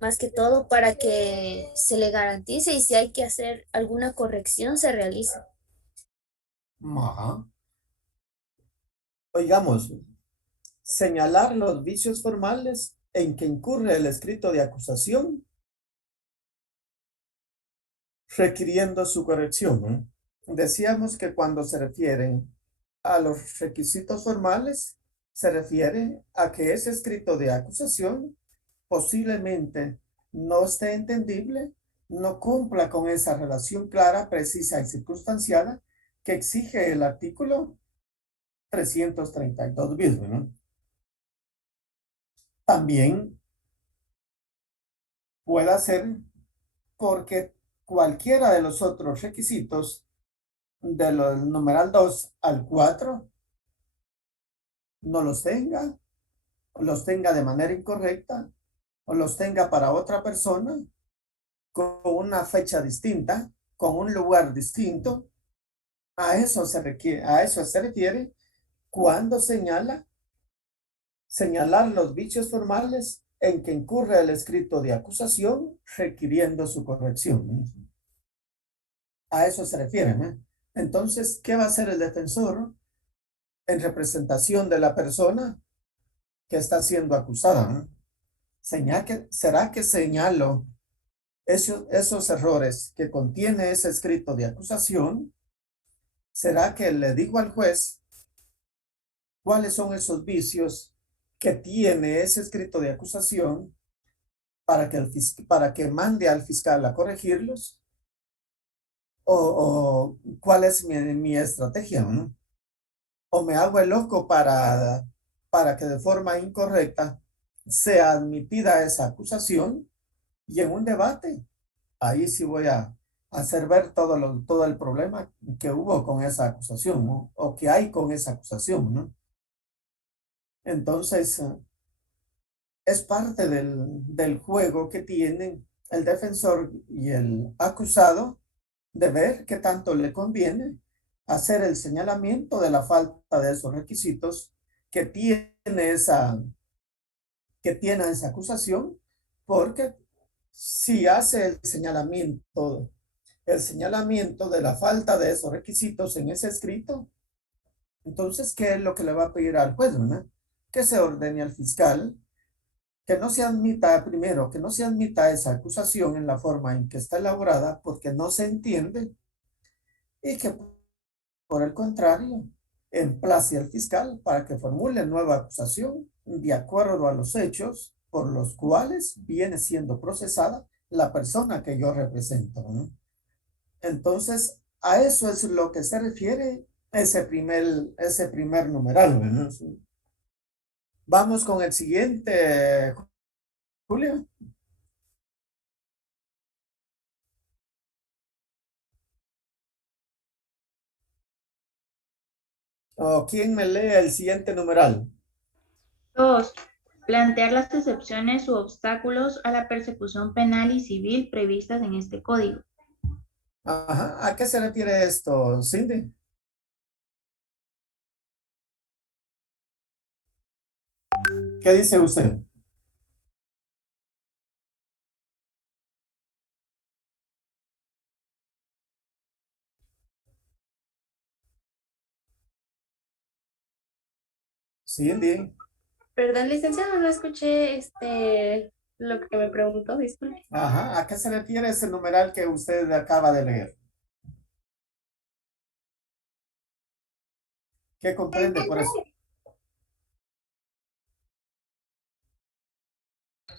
más que todo para que se le garantice y si hay que hacer alguna corrección se realice. ajá. Oigamos, señalar los vicios formales en que incurre el escrito de acusación, requiriendo su corrección, ¿no? Decíamos que cuando se refieren a los requisitos formales, se refiere a que ese escrito de acusación posiblemente no esté entendible, no cumpla con esa relación clara, precisa y circunstanciada que exige el artículo 332 bis, ¿no? También puede ser porque cualquiera de los otros requisitos del numeral 2 al 4 no los tenga, o los tenga de manera incorrecta, o los tenga para otra persona, con una fecha distinta, con un lugar distinto. A eso se refiere cuando señalar los vicios formales en que incurre el escrito de acusación requiriendo su corrección. A eso se refiere, ¿no? Entonces, ¿qué va a hacer el defensor en representación de la persona que está siendo acusada, ¿no? ¿Será que señalo esos errores que contiene ese escrito de acusación? ¿Será que le digo al juez cuáles son esos vicios que tiene ese escrito de acusación para que mande al fiscal a corregirlos? ¿O cuál es mi estrategia, ¿no? ¿O me hago el loco para que de forma incorrecta sea admitida esa acusación y en un debate? Ahí sí voy a hacer ver todo el problema que hubo con esa acusación, ¿no? O que hay con esa acusación, ¿no? Entonces, es parte del juego que tienen el defensor y el acusado de ver qué tanto le conviene hacer el señalamiento de la falta de esos requisitos que que tiene esa acusación, porque si hace el señalamiento de la falta de esos requisitos en ese escrito, entonces, ¿qué es lo que le va a pedir al juez, ¿no? Que se ordene al fiscal que no se admita, primero, que no se admita esa acusación en la forma en que está elaborada porque no se entiende, y que por el contrario, emplace al fiscal para que formule nueva acusación de acuerdo a los hechos por los cuales viene siendo procesada la persona que yo represento, ¿no? Entonces, a eso es lo que se refiere ese primer numeral, ¿no? Vamos con el siguiente, Julio. ¿O quién me lee el siguiente numeral? 2. Plantear las excepciones u obstáculos a la persecución penal y civil previstas en este código. Ajá. ¿A qué se refiere esto, Cindy? ¿Qué dice usted? Cindy. Perdón, licenciado, no escuché lo que me preguntó, disculpe. Ajá. ¿A qué se refiere ese numeral que usted acaba de leer? ¿Qué comprende por eso?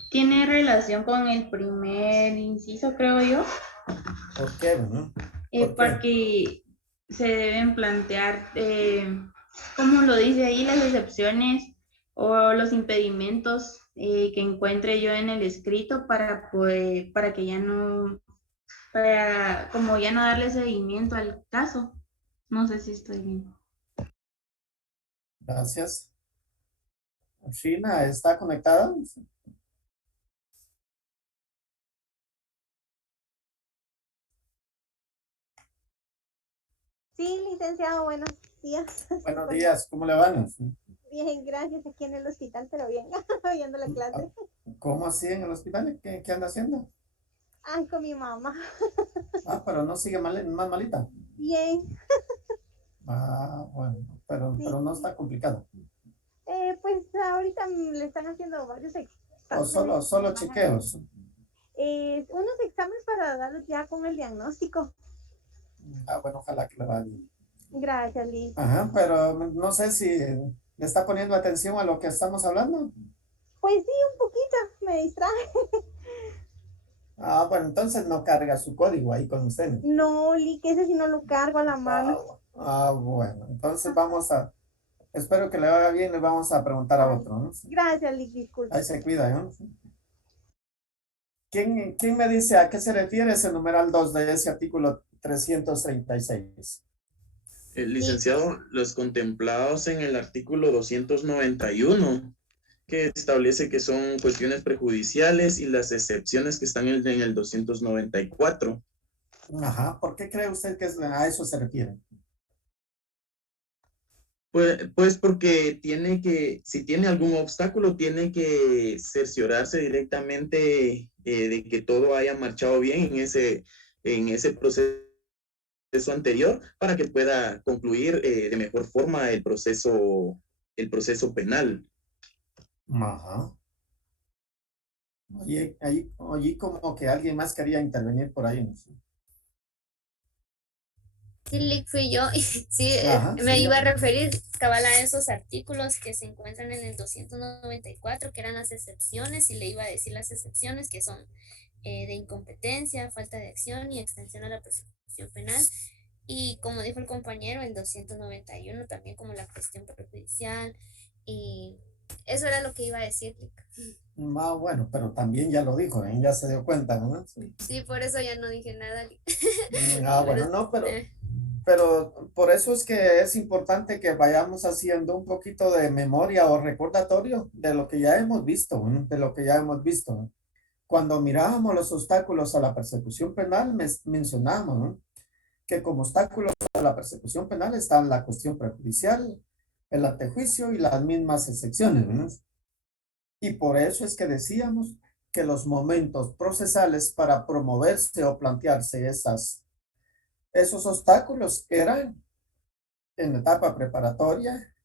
Tiene relación con el primer inciso, creo yo, ¿Por qué? ¿No? ¿Por qué? porque se deben plantear, como lo dice ahí, las excepciones o los impedimentos que encuentre yo en el escrito para que ya no, como ya no darle seguimiento al caso. No sé si estoy bien. Gracias. Shina, ¿está conectada? Sí, licenciado, buenos días. Buenos días, ¿cómo le van? Bien, gracias, aquí en el hospital, pero bien, viendo la clase. ¿Cómo así en el hospital? ¿Qué anda haciendo? Ay, con mi mamá. Pero no sigue más malita. Bien. Bueno, pero no está complicado. Pues ahorita le están haciendo varios ¿O exámenes. solo chequeos? Unos exámenes para darles ya con el diagnóstico. Bueno, ojalá que le vaya bien. Gracias, Liz. Ajá, pero no sé si le está poniendo atención a lo que estamos hablando. Pues sí, un poquito, me distrae. Bueno, entonces no carga su código ahí con usted. No, Li, que ese sí no lo cargo a la mano. Bueno, entonces espero que le vaya bien, le vamos a preguntar a otro, ¿no? Gracias, Liz, disculpe. Ahí se cuida, ¿no? ¿Quién me dice a qué se refiere ese numeral 2 de ese artículo 336? Licenciado, los contemplados en el artículo 291, que establece que son cuestiones prejudiciales, y las excepciones que están en el 294. Ajá, ¿por qué cree usted que a eso se refiere? Pues porque si tiene algún obstáculo, tiene que cerciorarse directamente de que todo haya marchado bien en ese proceso anterior, para que pueda concluir de mejor forma el proceso penal. Ajá. Oye, como que alguien más quería intervenir por ahí, ¿no? Sí, Lick, fui yo. Sí, Ajá, me sí, iba a ya. referir cabal a esos artículos que se encuentran en el 294, que eran las excepciones, y le iba a decir las excepciones, que son de incompetencia, falta de acción y extensión a la persecución penal. Y como dijo el compañero, el 291 también, como la cuestión perjudicial. Y eso era lo que iba a decir, Lick. Bueno, pero también ya lo dijo, ¿eh? Ya se dio cuenta, ¿no? Sí, por eso ya no dije nada, Lick. Bueno, no, pero por eso es que es importante que vayamos haciendo un poquito de memoria o recordatorio de lo que ya hemos visto, ¿no? De lo que ya hemos visto, ¿no? Cuando mirábamos los obstáculos a la persecución penal, mencionamos, ¿no? Que como obstáculos a la persecución penal están la cuestión prejudicial, el antejuicio y las mismas excepciones, ¿no? Y por eso es que decíamos que los momentos procesales para promoverse o plantearse esos obstáculos eran en la etapa preparatoria,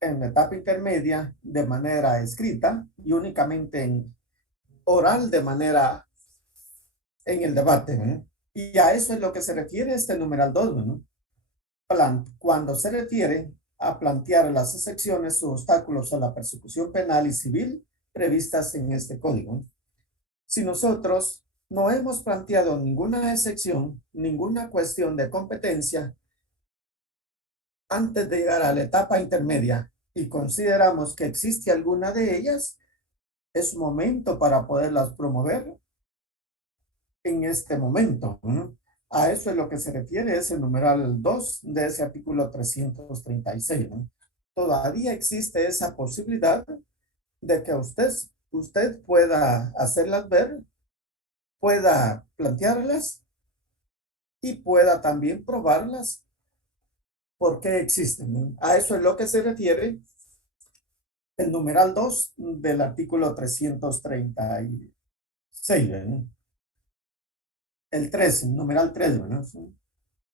en la etapa intermedia de manera escrita y únicamente en oral de manera en el debate, ¿no? Y a eso es lo que se refiere este numeral 2, ¿no? Cuando se refiere a plantear las excepciones o obstáculos a la persecución penal y civil previstas en este código. Si nosotros no hemos planteado ninguna excepción, ninguna cuestión de competencia antes de llegar a la etapa intermedia y consideramos que existe alguna de ellas, es momento para poderlas promover en este momento, ¿no? A eso es lo que se refiere ese numeral 2 de ese artículo 336, ¿no? Todavía existe esa posibilidad de que usted pueda hacerlas ver, pueda plantearlas y pueda también probarlas porque existen, ¿no? A eso es lo que se refiere el numeral 2 del artículo 336, ¿no? El 3, numeral 3, ¿no?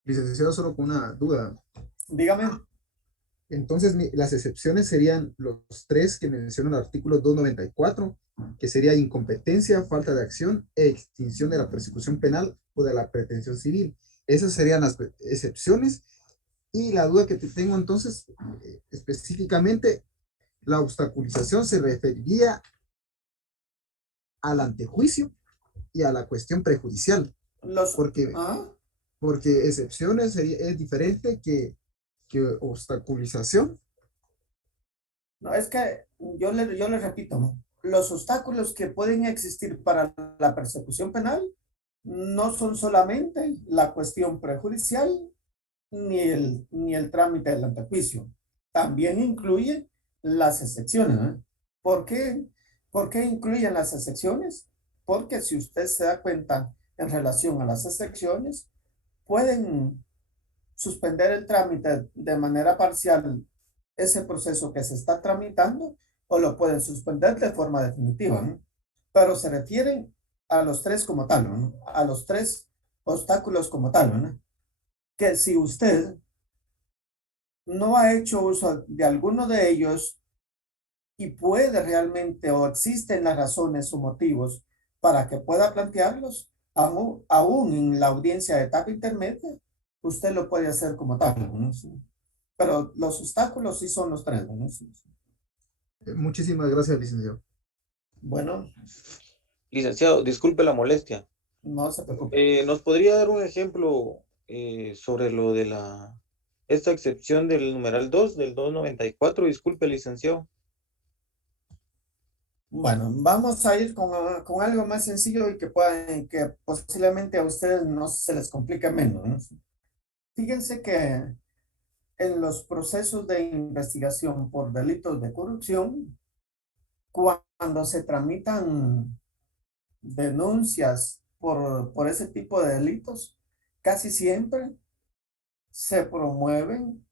Licenciado, solo con una duda. Dígame. Entonces, las excepciones serían los tres que menciona el artículo 294, que sería incompetencia, falta de acción e extinción de la persecución penal o de la pretensión civil. Esas serían las excepciones, Y la duda que te tengo entonces, específicamente, la obstaculización se referiría al antejuicio y a la cuestión prejudicial, porque excepciones es diferente que obstaculización. No, es que yo le repito, ¿no? Los obstáculos que pueden existir para la persecución penal no son solamente la cuestión prejudicial ni el trámite del antejuicio. También incluye las excepciones, ¿no? ¿Por qué? ¿Por qué incluyen las excepciones? Porque si usted se da cuenta en relación a las excepciones, pueden suspender el trámite de manera parcial ese proceso que se está tramitando o lo pueden suspender de forma definitiva, ¿no? Pero se refieren a los tres como tal, ¿no? A los tres obstáculos como tal, ¿no? Que si usted no ha hecho uso de alguno de ellos y puede realmente o existen las razones o motivos para que pueda plantearlos, aún en la audiencia de etapa intermedia, usted lo puede hacer como tal, ¿no? Pero los obstáculos sí son los tres, ¿no? Muchísimas gracias, licenciado. Bueno. Licenciado, disculpe la molestia. No se preocupe. ¿Nos podría dar un ejemplo sobre lo de esta excepción del numeral 2, del 294? Disculpe, licenciado. Bueno, vamos a ir con algo más sencillo y que posiblemente a ustedes no se les complique menos, ¿no? Fíjense que en los procesos de investigación por delitos de corrupción, cuando se tramitan denuncias por ese tipo de delitos, casi siempre se promueven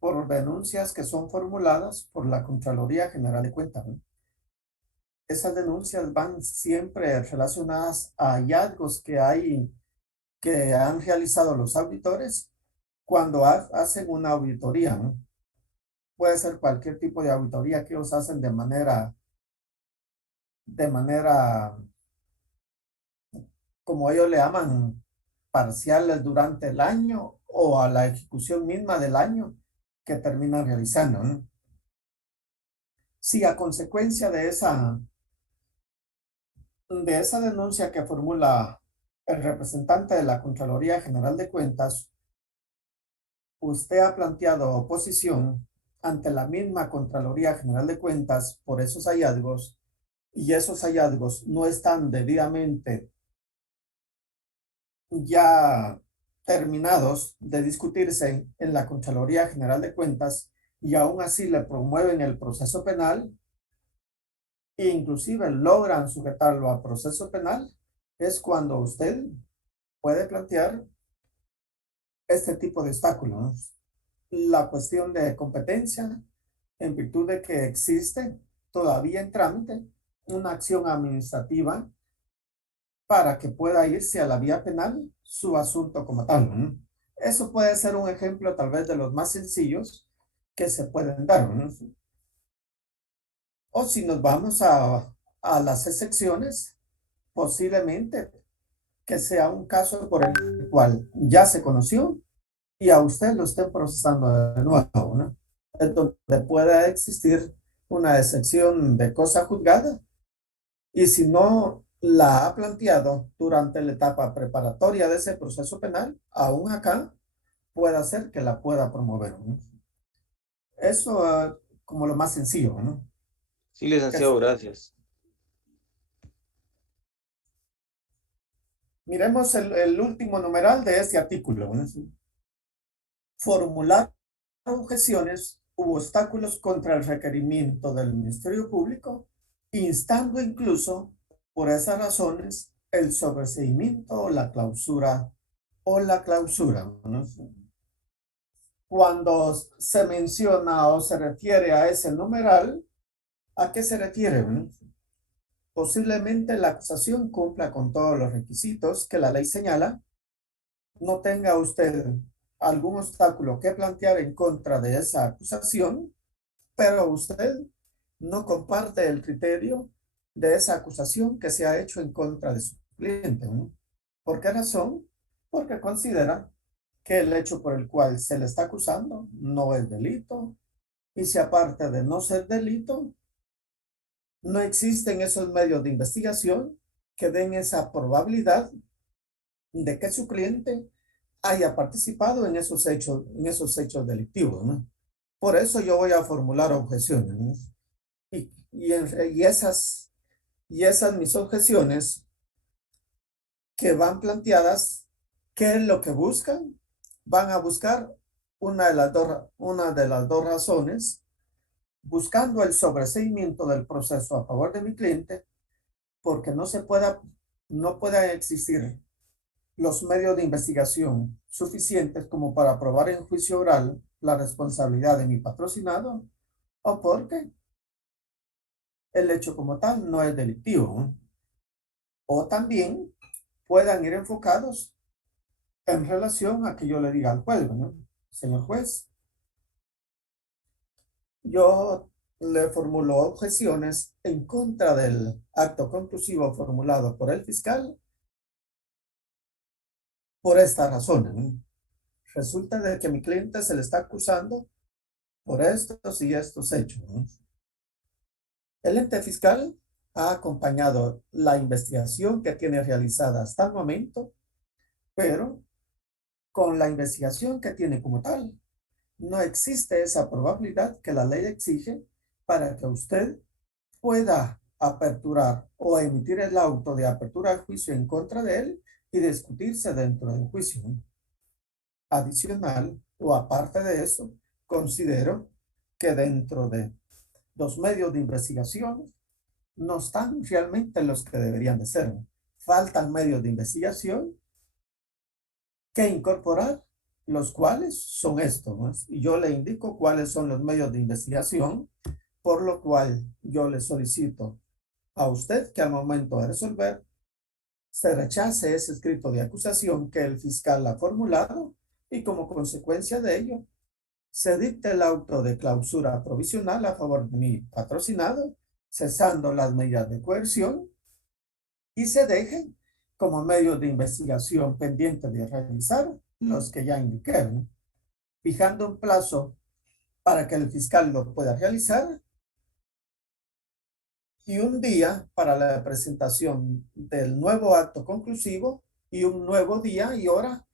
por denuncias que son formuladas por la Contraloría General de Cuentas, ¿no? Esas denuncias van siempre relacionadas a hallazgos que han realizado los auditores cuando hacen una auditoría, ¿no? Puede ser cualquier tipo de auditoría que ellos hacen de manera, como ellos le llaman, parciales durante el año o a la ejecución misma del año que terminan realizando, ¿no? Si a consecuencia de esa denuncia que formula el representante de la Contraloría General de Cuentas, usted ha planteado oposición ante la misma Contraloría General de Cuentas por esos hallazgos y esos hallazgos no están debidamente ya terminados de discutirse en la Contraloría General de Cuentas y aún así le promueven el proceso penal e inclusive logran sujetarlo a proceso penal, es cuando usted puede plantear este tipo de obstáculos. La cuestión de competencia, en virtud de que existe todavía en trámite una acción administrativa para que pueda irse a la vía penal su asunto como tal, ¿no? Eso puede ser un ejemplo tal vez de los más sencillos que se pueden dar, ¿no? O si nos vamos a las excepciones, posiblemente que sea un caso por el cual ya se conoció y a usted lo estén procesando de nuevo, ¿no? Es donde pueda existir una excepción de cosa juzgada y si no la ha planteado durante la etapa preparatoria de ese proceso penal, aún acá puede ser que la pueda promover, ¿no? Eso como lo más sencillo, ¿no? Sí, licenciado, gracias. Miremos el último numeral de este artículo, ¿no? Formular objeciones u obstáculos contra el requerimiento del Ministerio Público, instando incluso por esas razones el sobreseimiento o la clausura ¿no? Cuando se menciona o se refiere a ese numeral, ¿a qué se refiere, no? Posiblemente la acusación cumpla con todos los requisitos que la ley señala, no tenga usted algún obstáculo que plantear en contra de esa acusación, pero usted no comparte el criterio de esa acusación que se ha hecho en contra de su cliente, ¿no? ¿Por qué razón? Porque considera que el hecho por el cual se le está acusando no es delito, y si aparte de no ser delito, no existen esos medios de investigación que den esa probabilidad de que su cliente haya participado en esos hechos delictivos, ¿no? Por eso yo voy a formular objeciones, ¿no? Y esas mis objeciones que van planteadas, ¿qué es lo que buscan? Van a buscar una de las dos razones, buscando el sobreseimiento del proceso a favor de mi cliente, porque no pueda existir los medios de investigación suficientes como para probar en juicio oral la responsabilidad de mi patrocinado, o porque el hecho como tal no es delictivo, ¿no? O también puedan ir enfocados en relación a que yo le diga al juez, ¿no? Señor juez, yo le formulo objeciones en contra del acto conclusivo formulado por el fiscal por esta razón, ¿no? Resulta de que a mi cliente se le está acusando por estos y estos hechos, ¿no? El ente fiscal ha acompañado la investigación que tiene realizada hasta el momento, pero con la investigación que tiene como tal, no existe esa probabilidad que la ley exige para que usted pueda aperturar o emitir el auto de apertura de juicio en contra de él y discutirse dentro del juicio. Adicional o aparte de eso, considero que dentro de los medios de investigación no están realmente los que deberían de ser. Faltan medios de investigación que incorporar, los cuales son estos, ¿no? Y yo le indico cuáles son los medios de investigación, por lo cual yo le solicito a usted que al momento de resolver se rechace ese escrito de acusación que el fiscal ha formulado y como consecuencia de ello se dicte el auto de clausura provisional a favor de mi patrocinado, cesando las medidas de coerción, y se dejen como medios de investigación pendientes de realizar los que ya indiqué, ¿no? Fijando un plazo para que el fiscal lo pueda realizar y un día para la presentación del nuevo acto conclusivo y un nuevo día y hora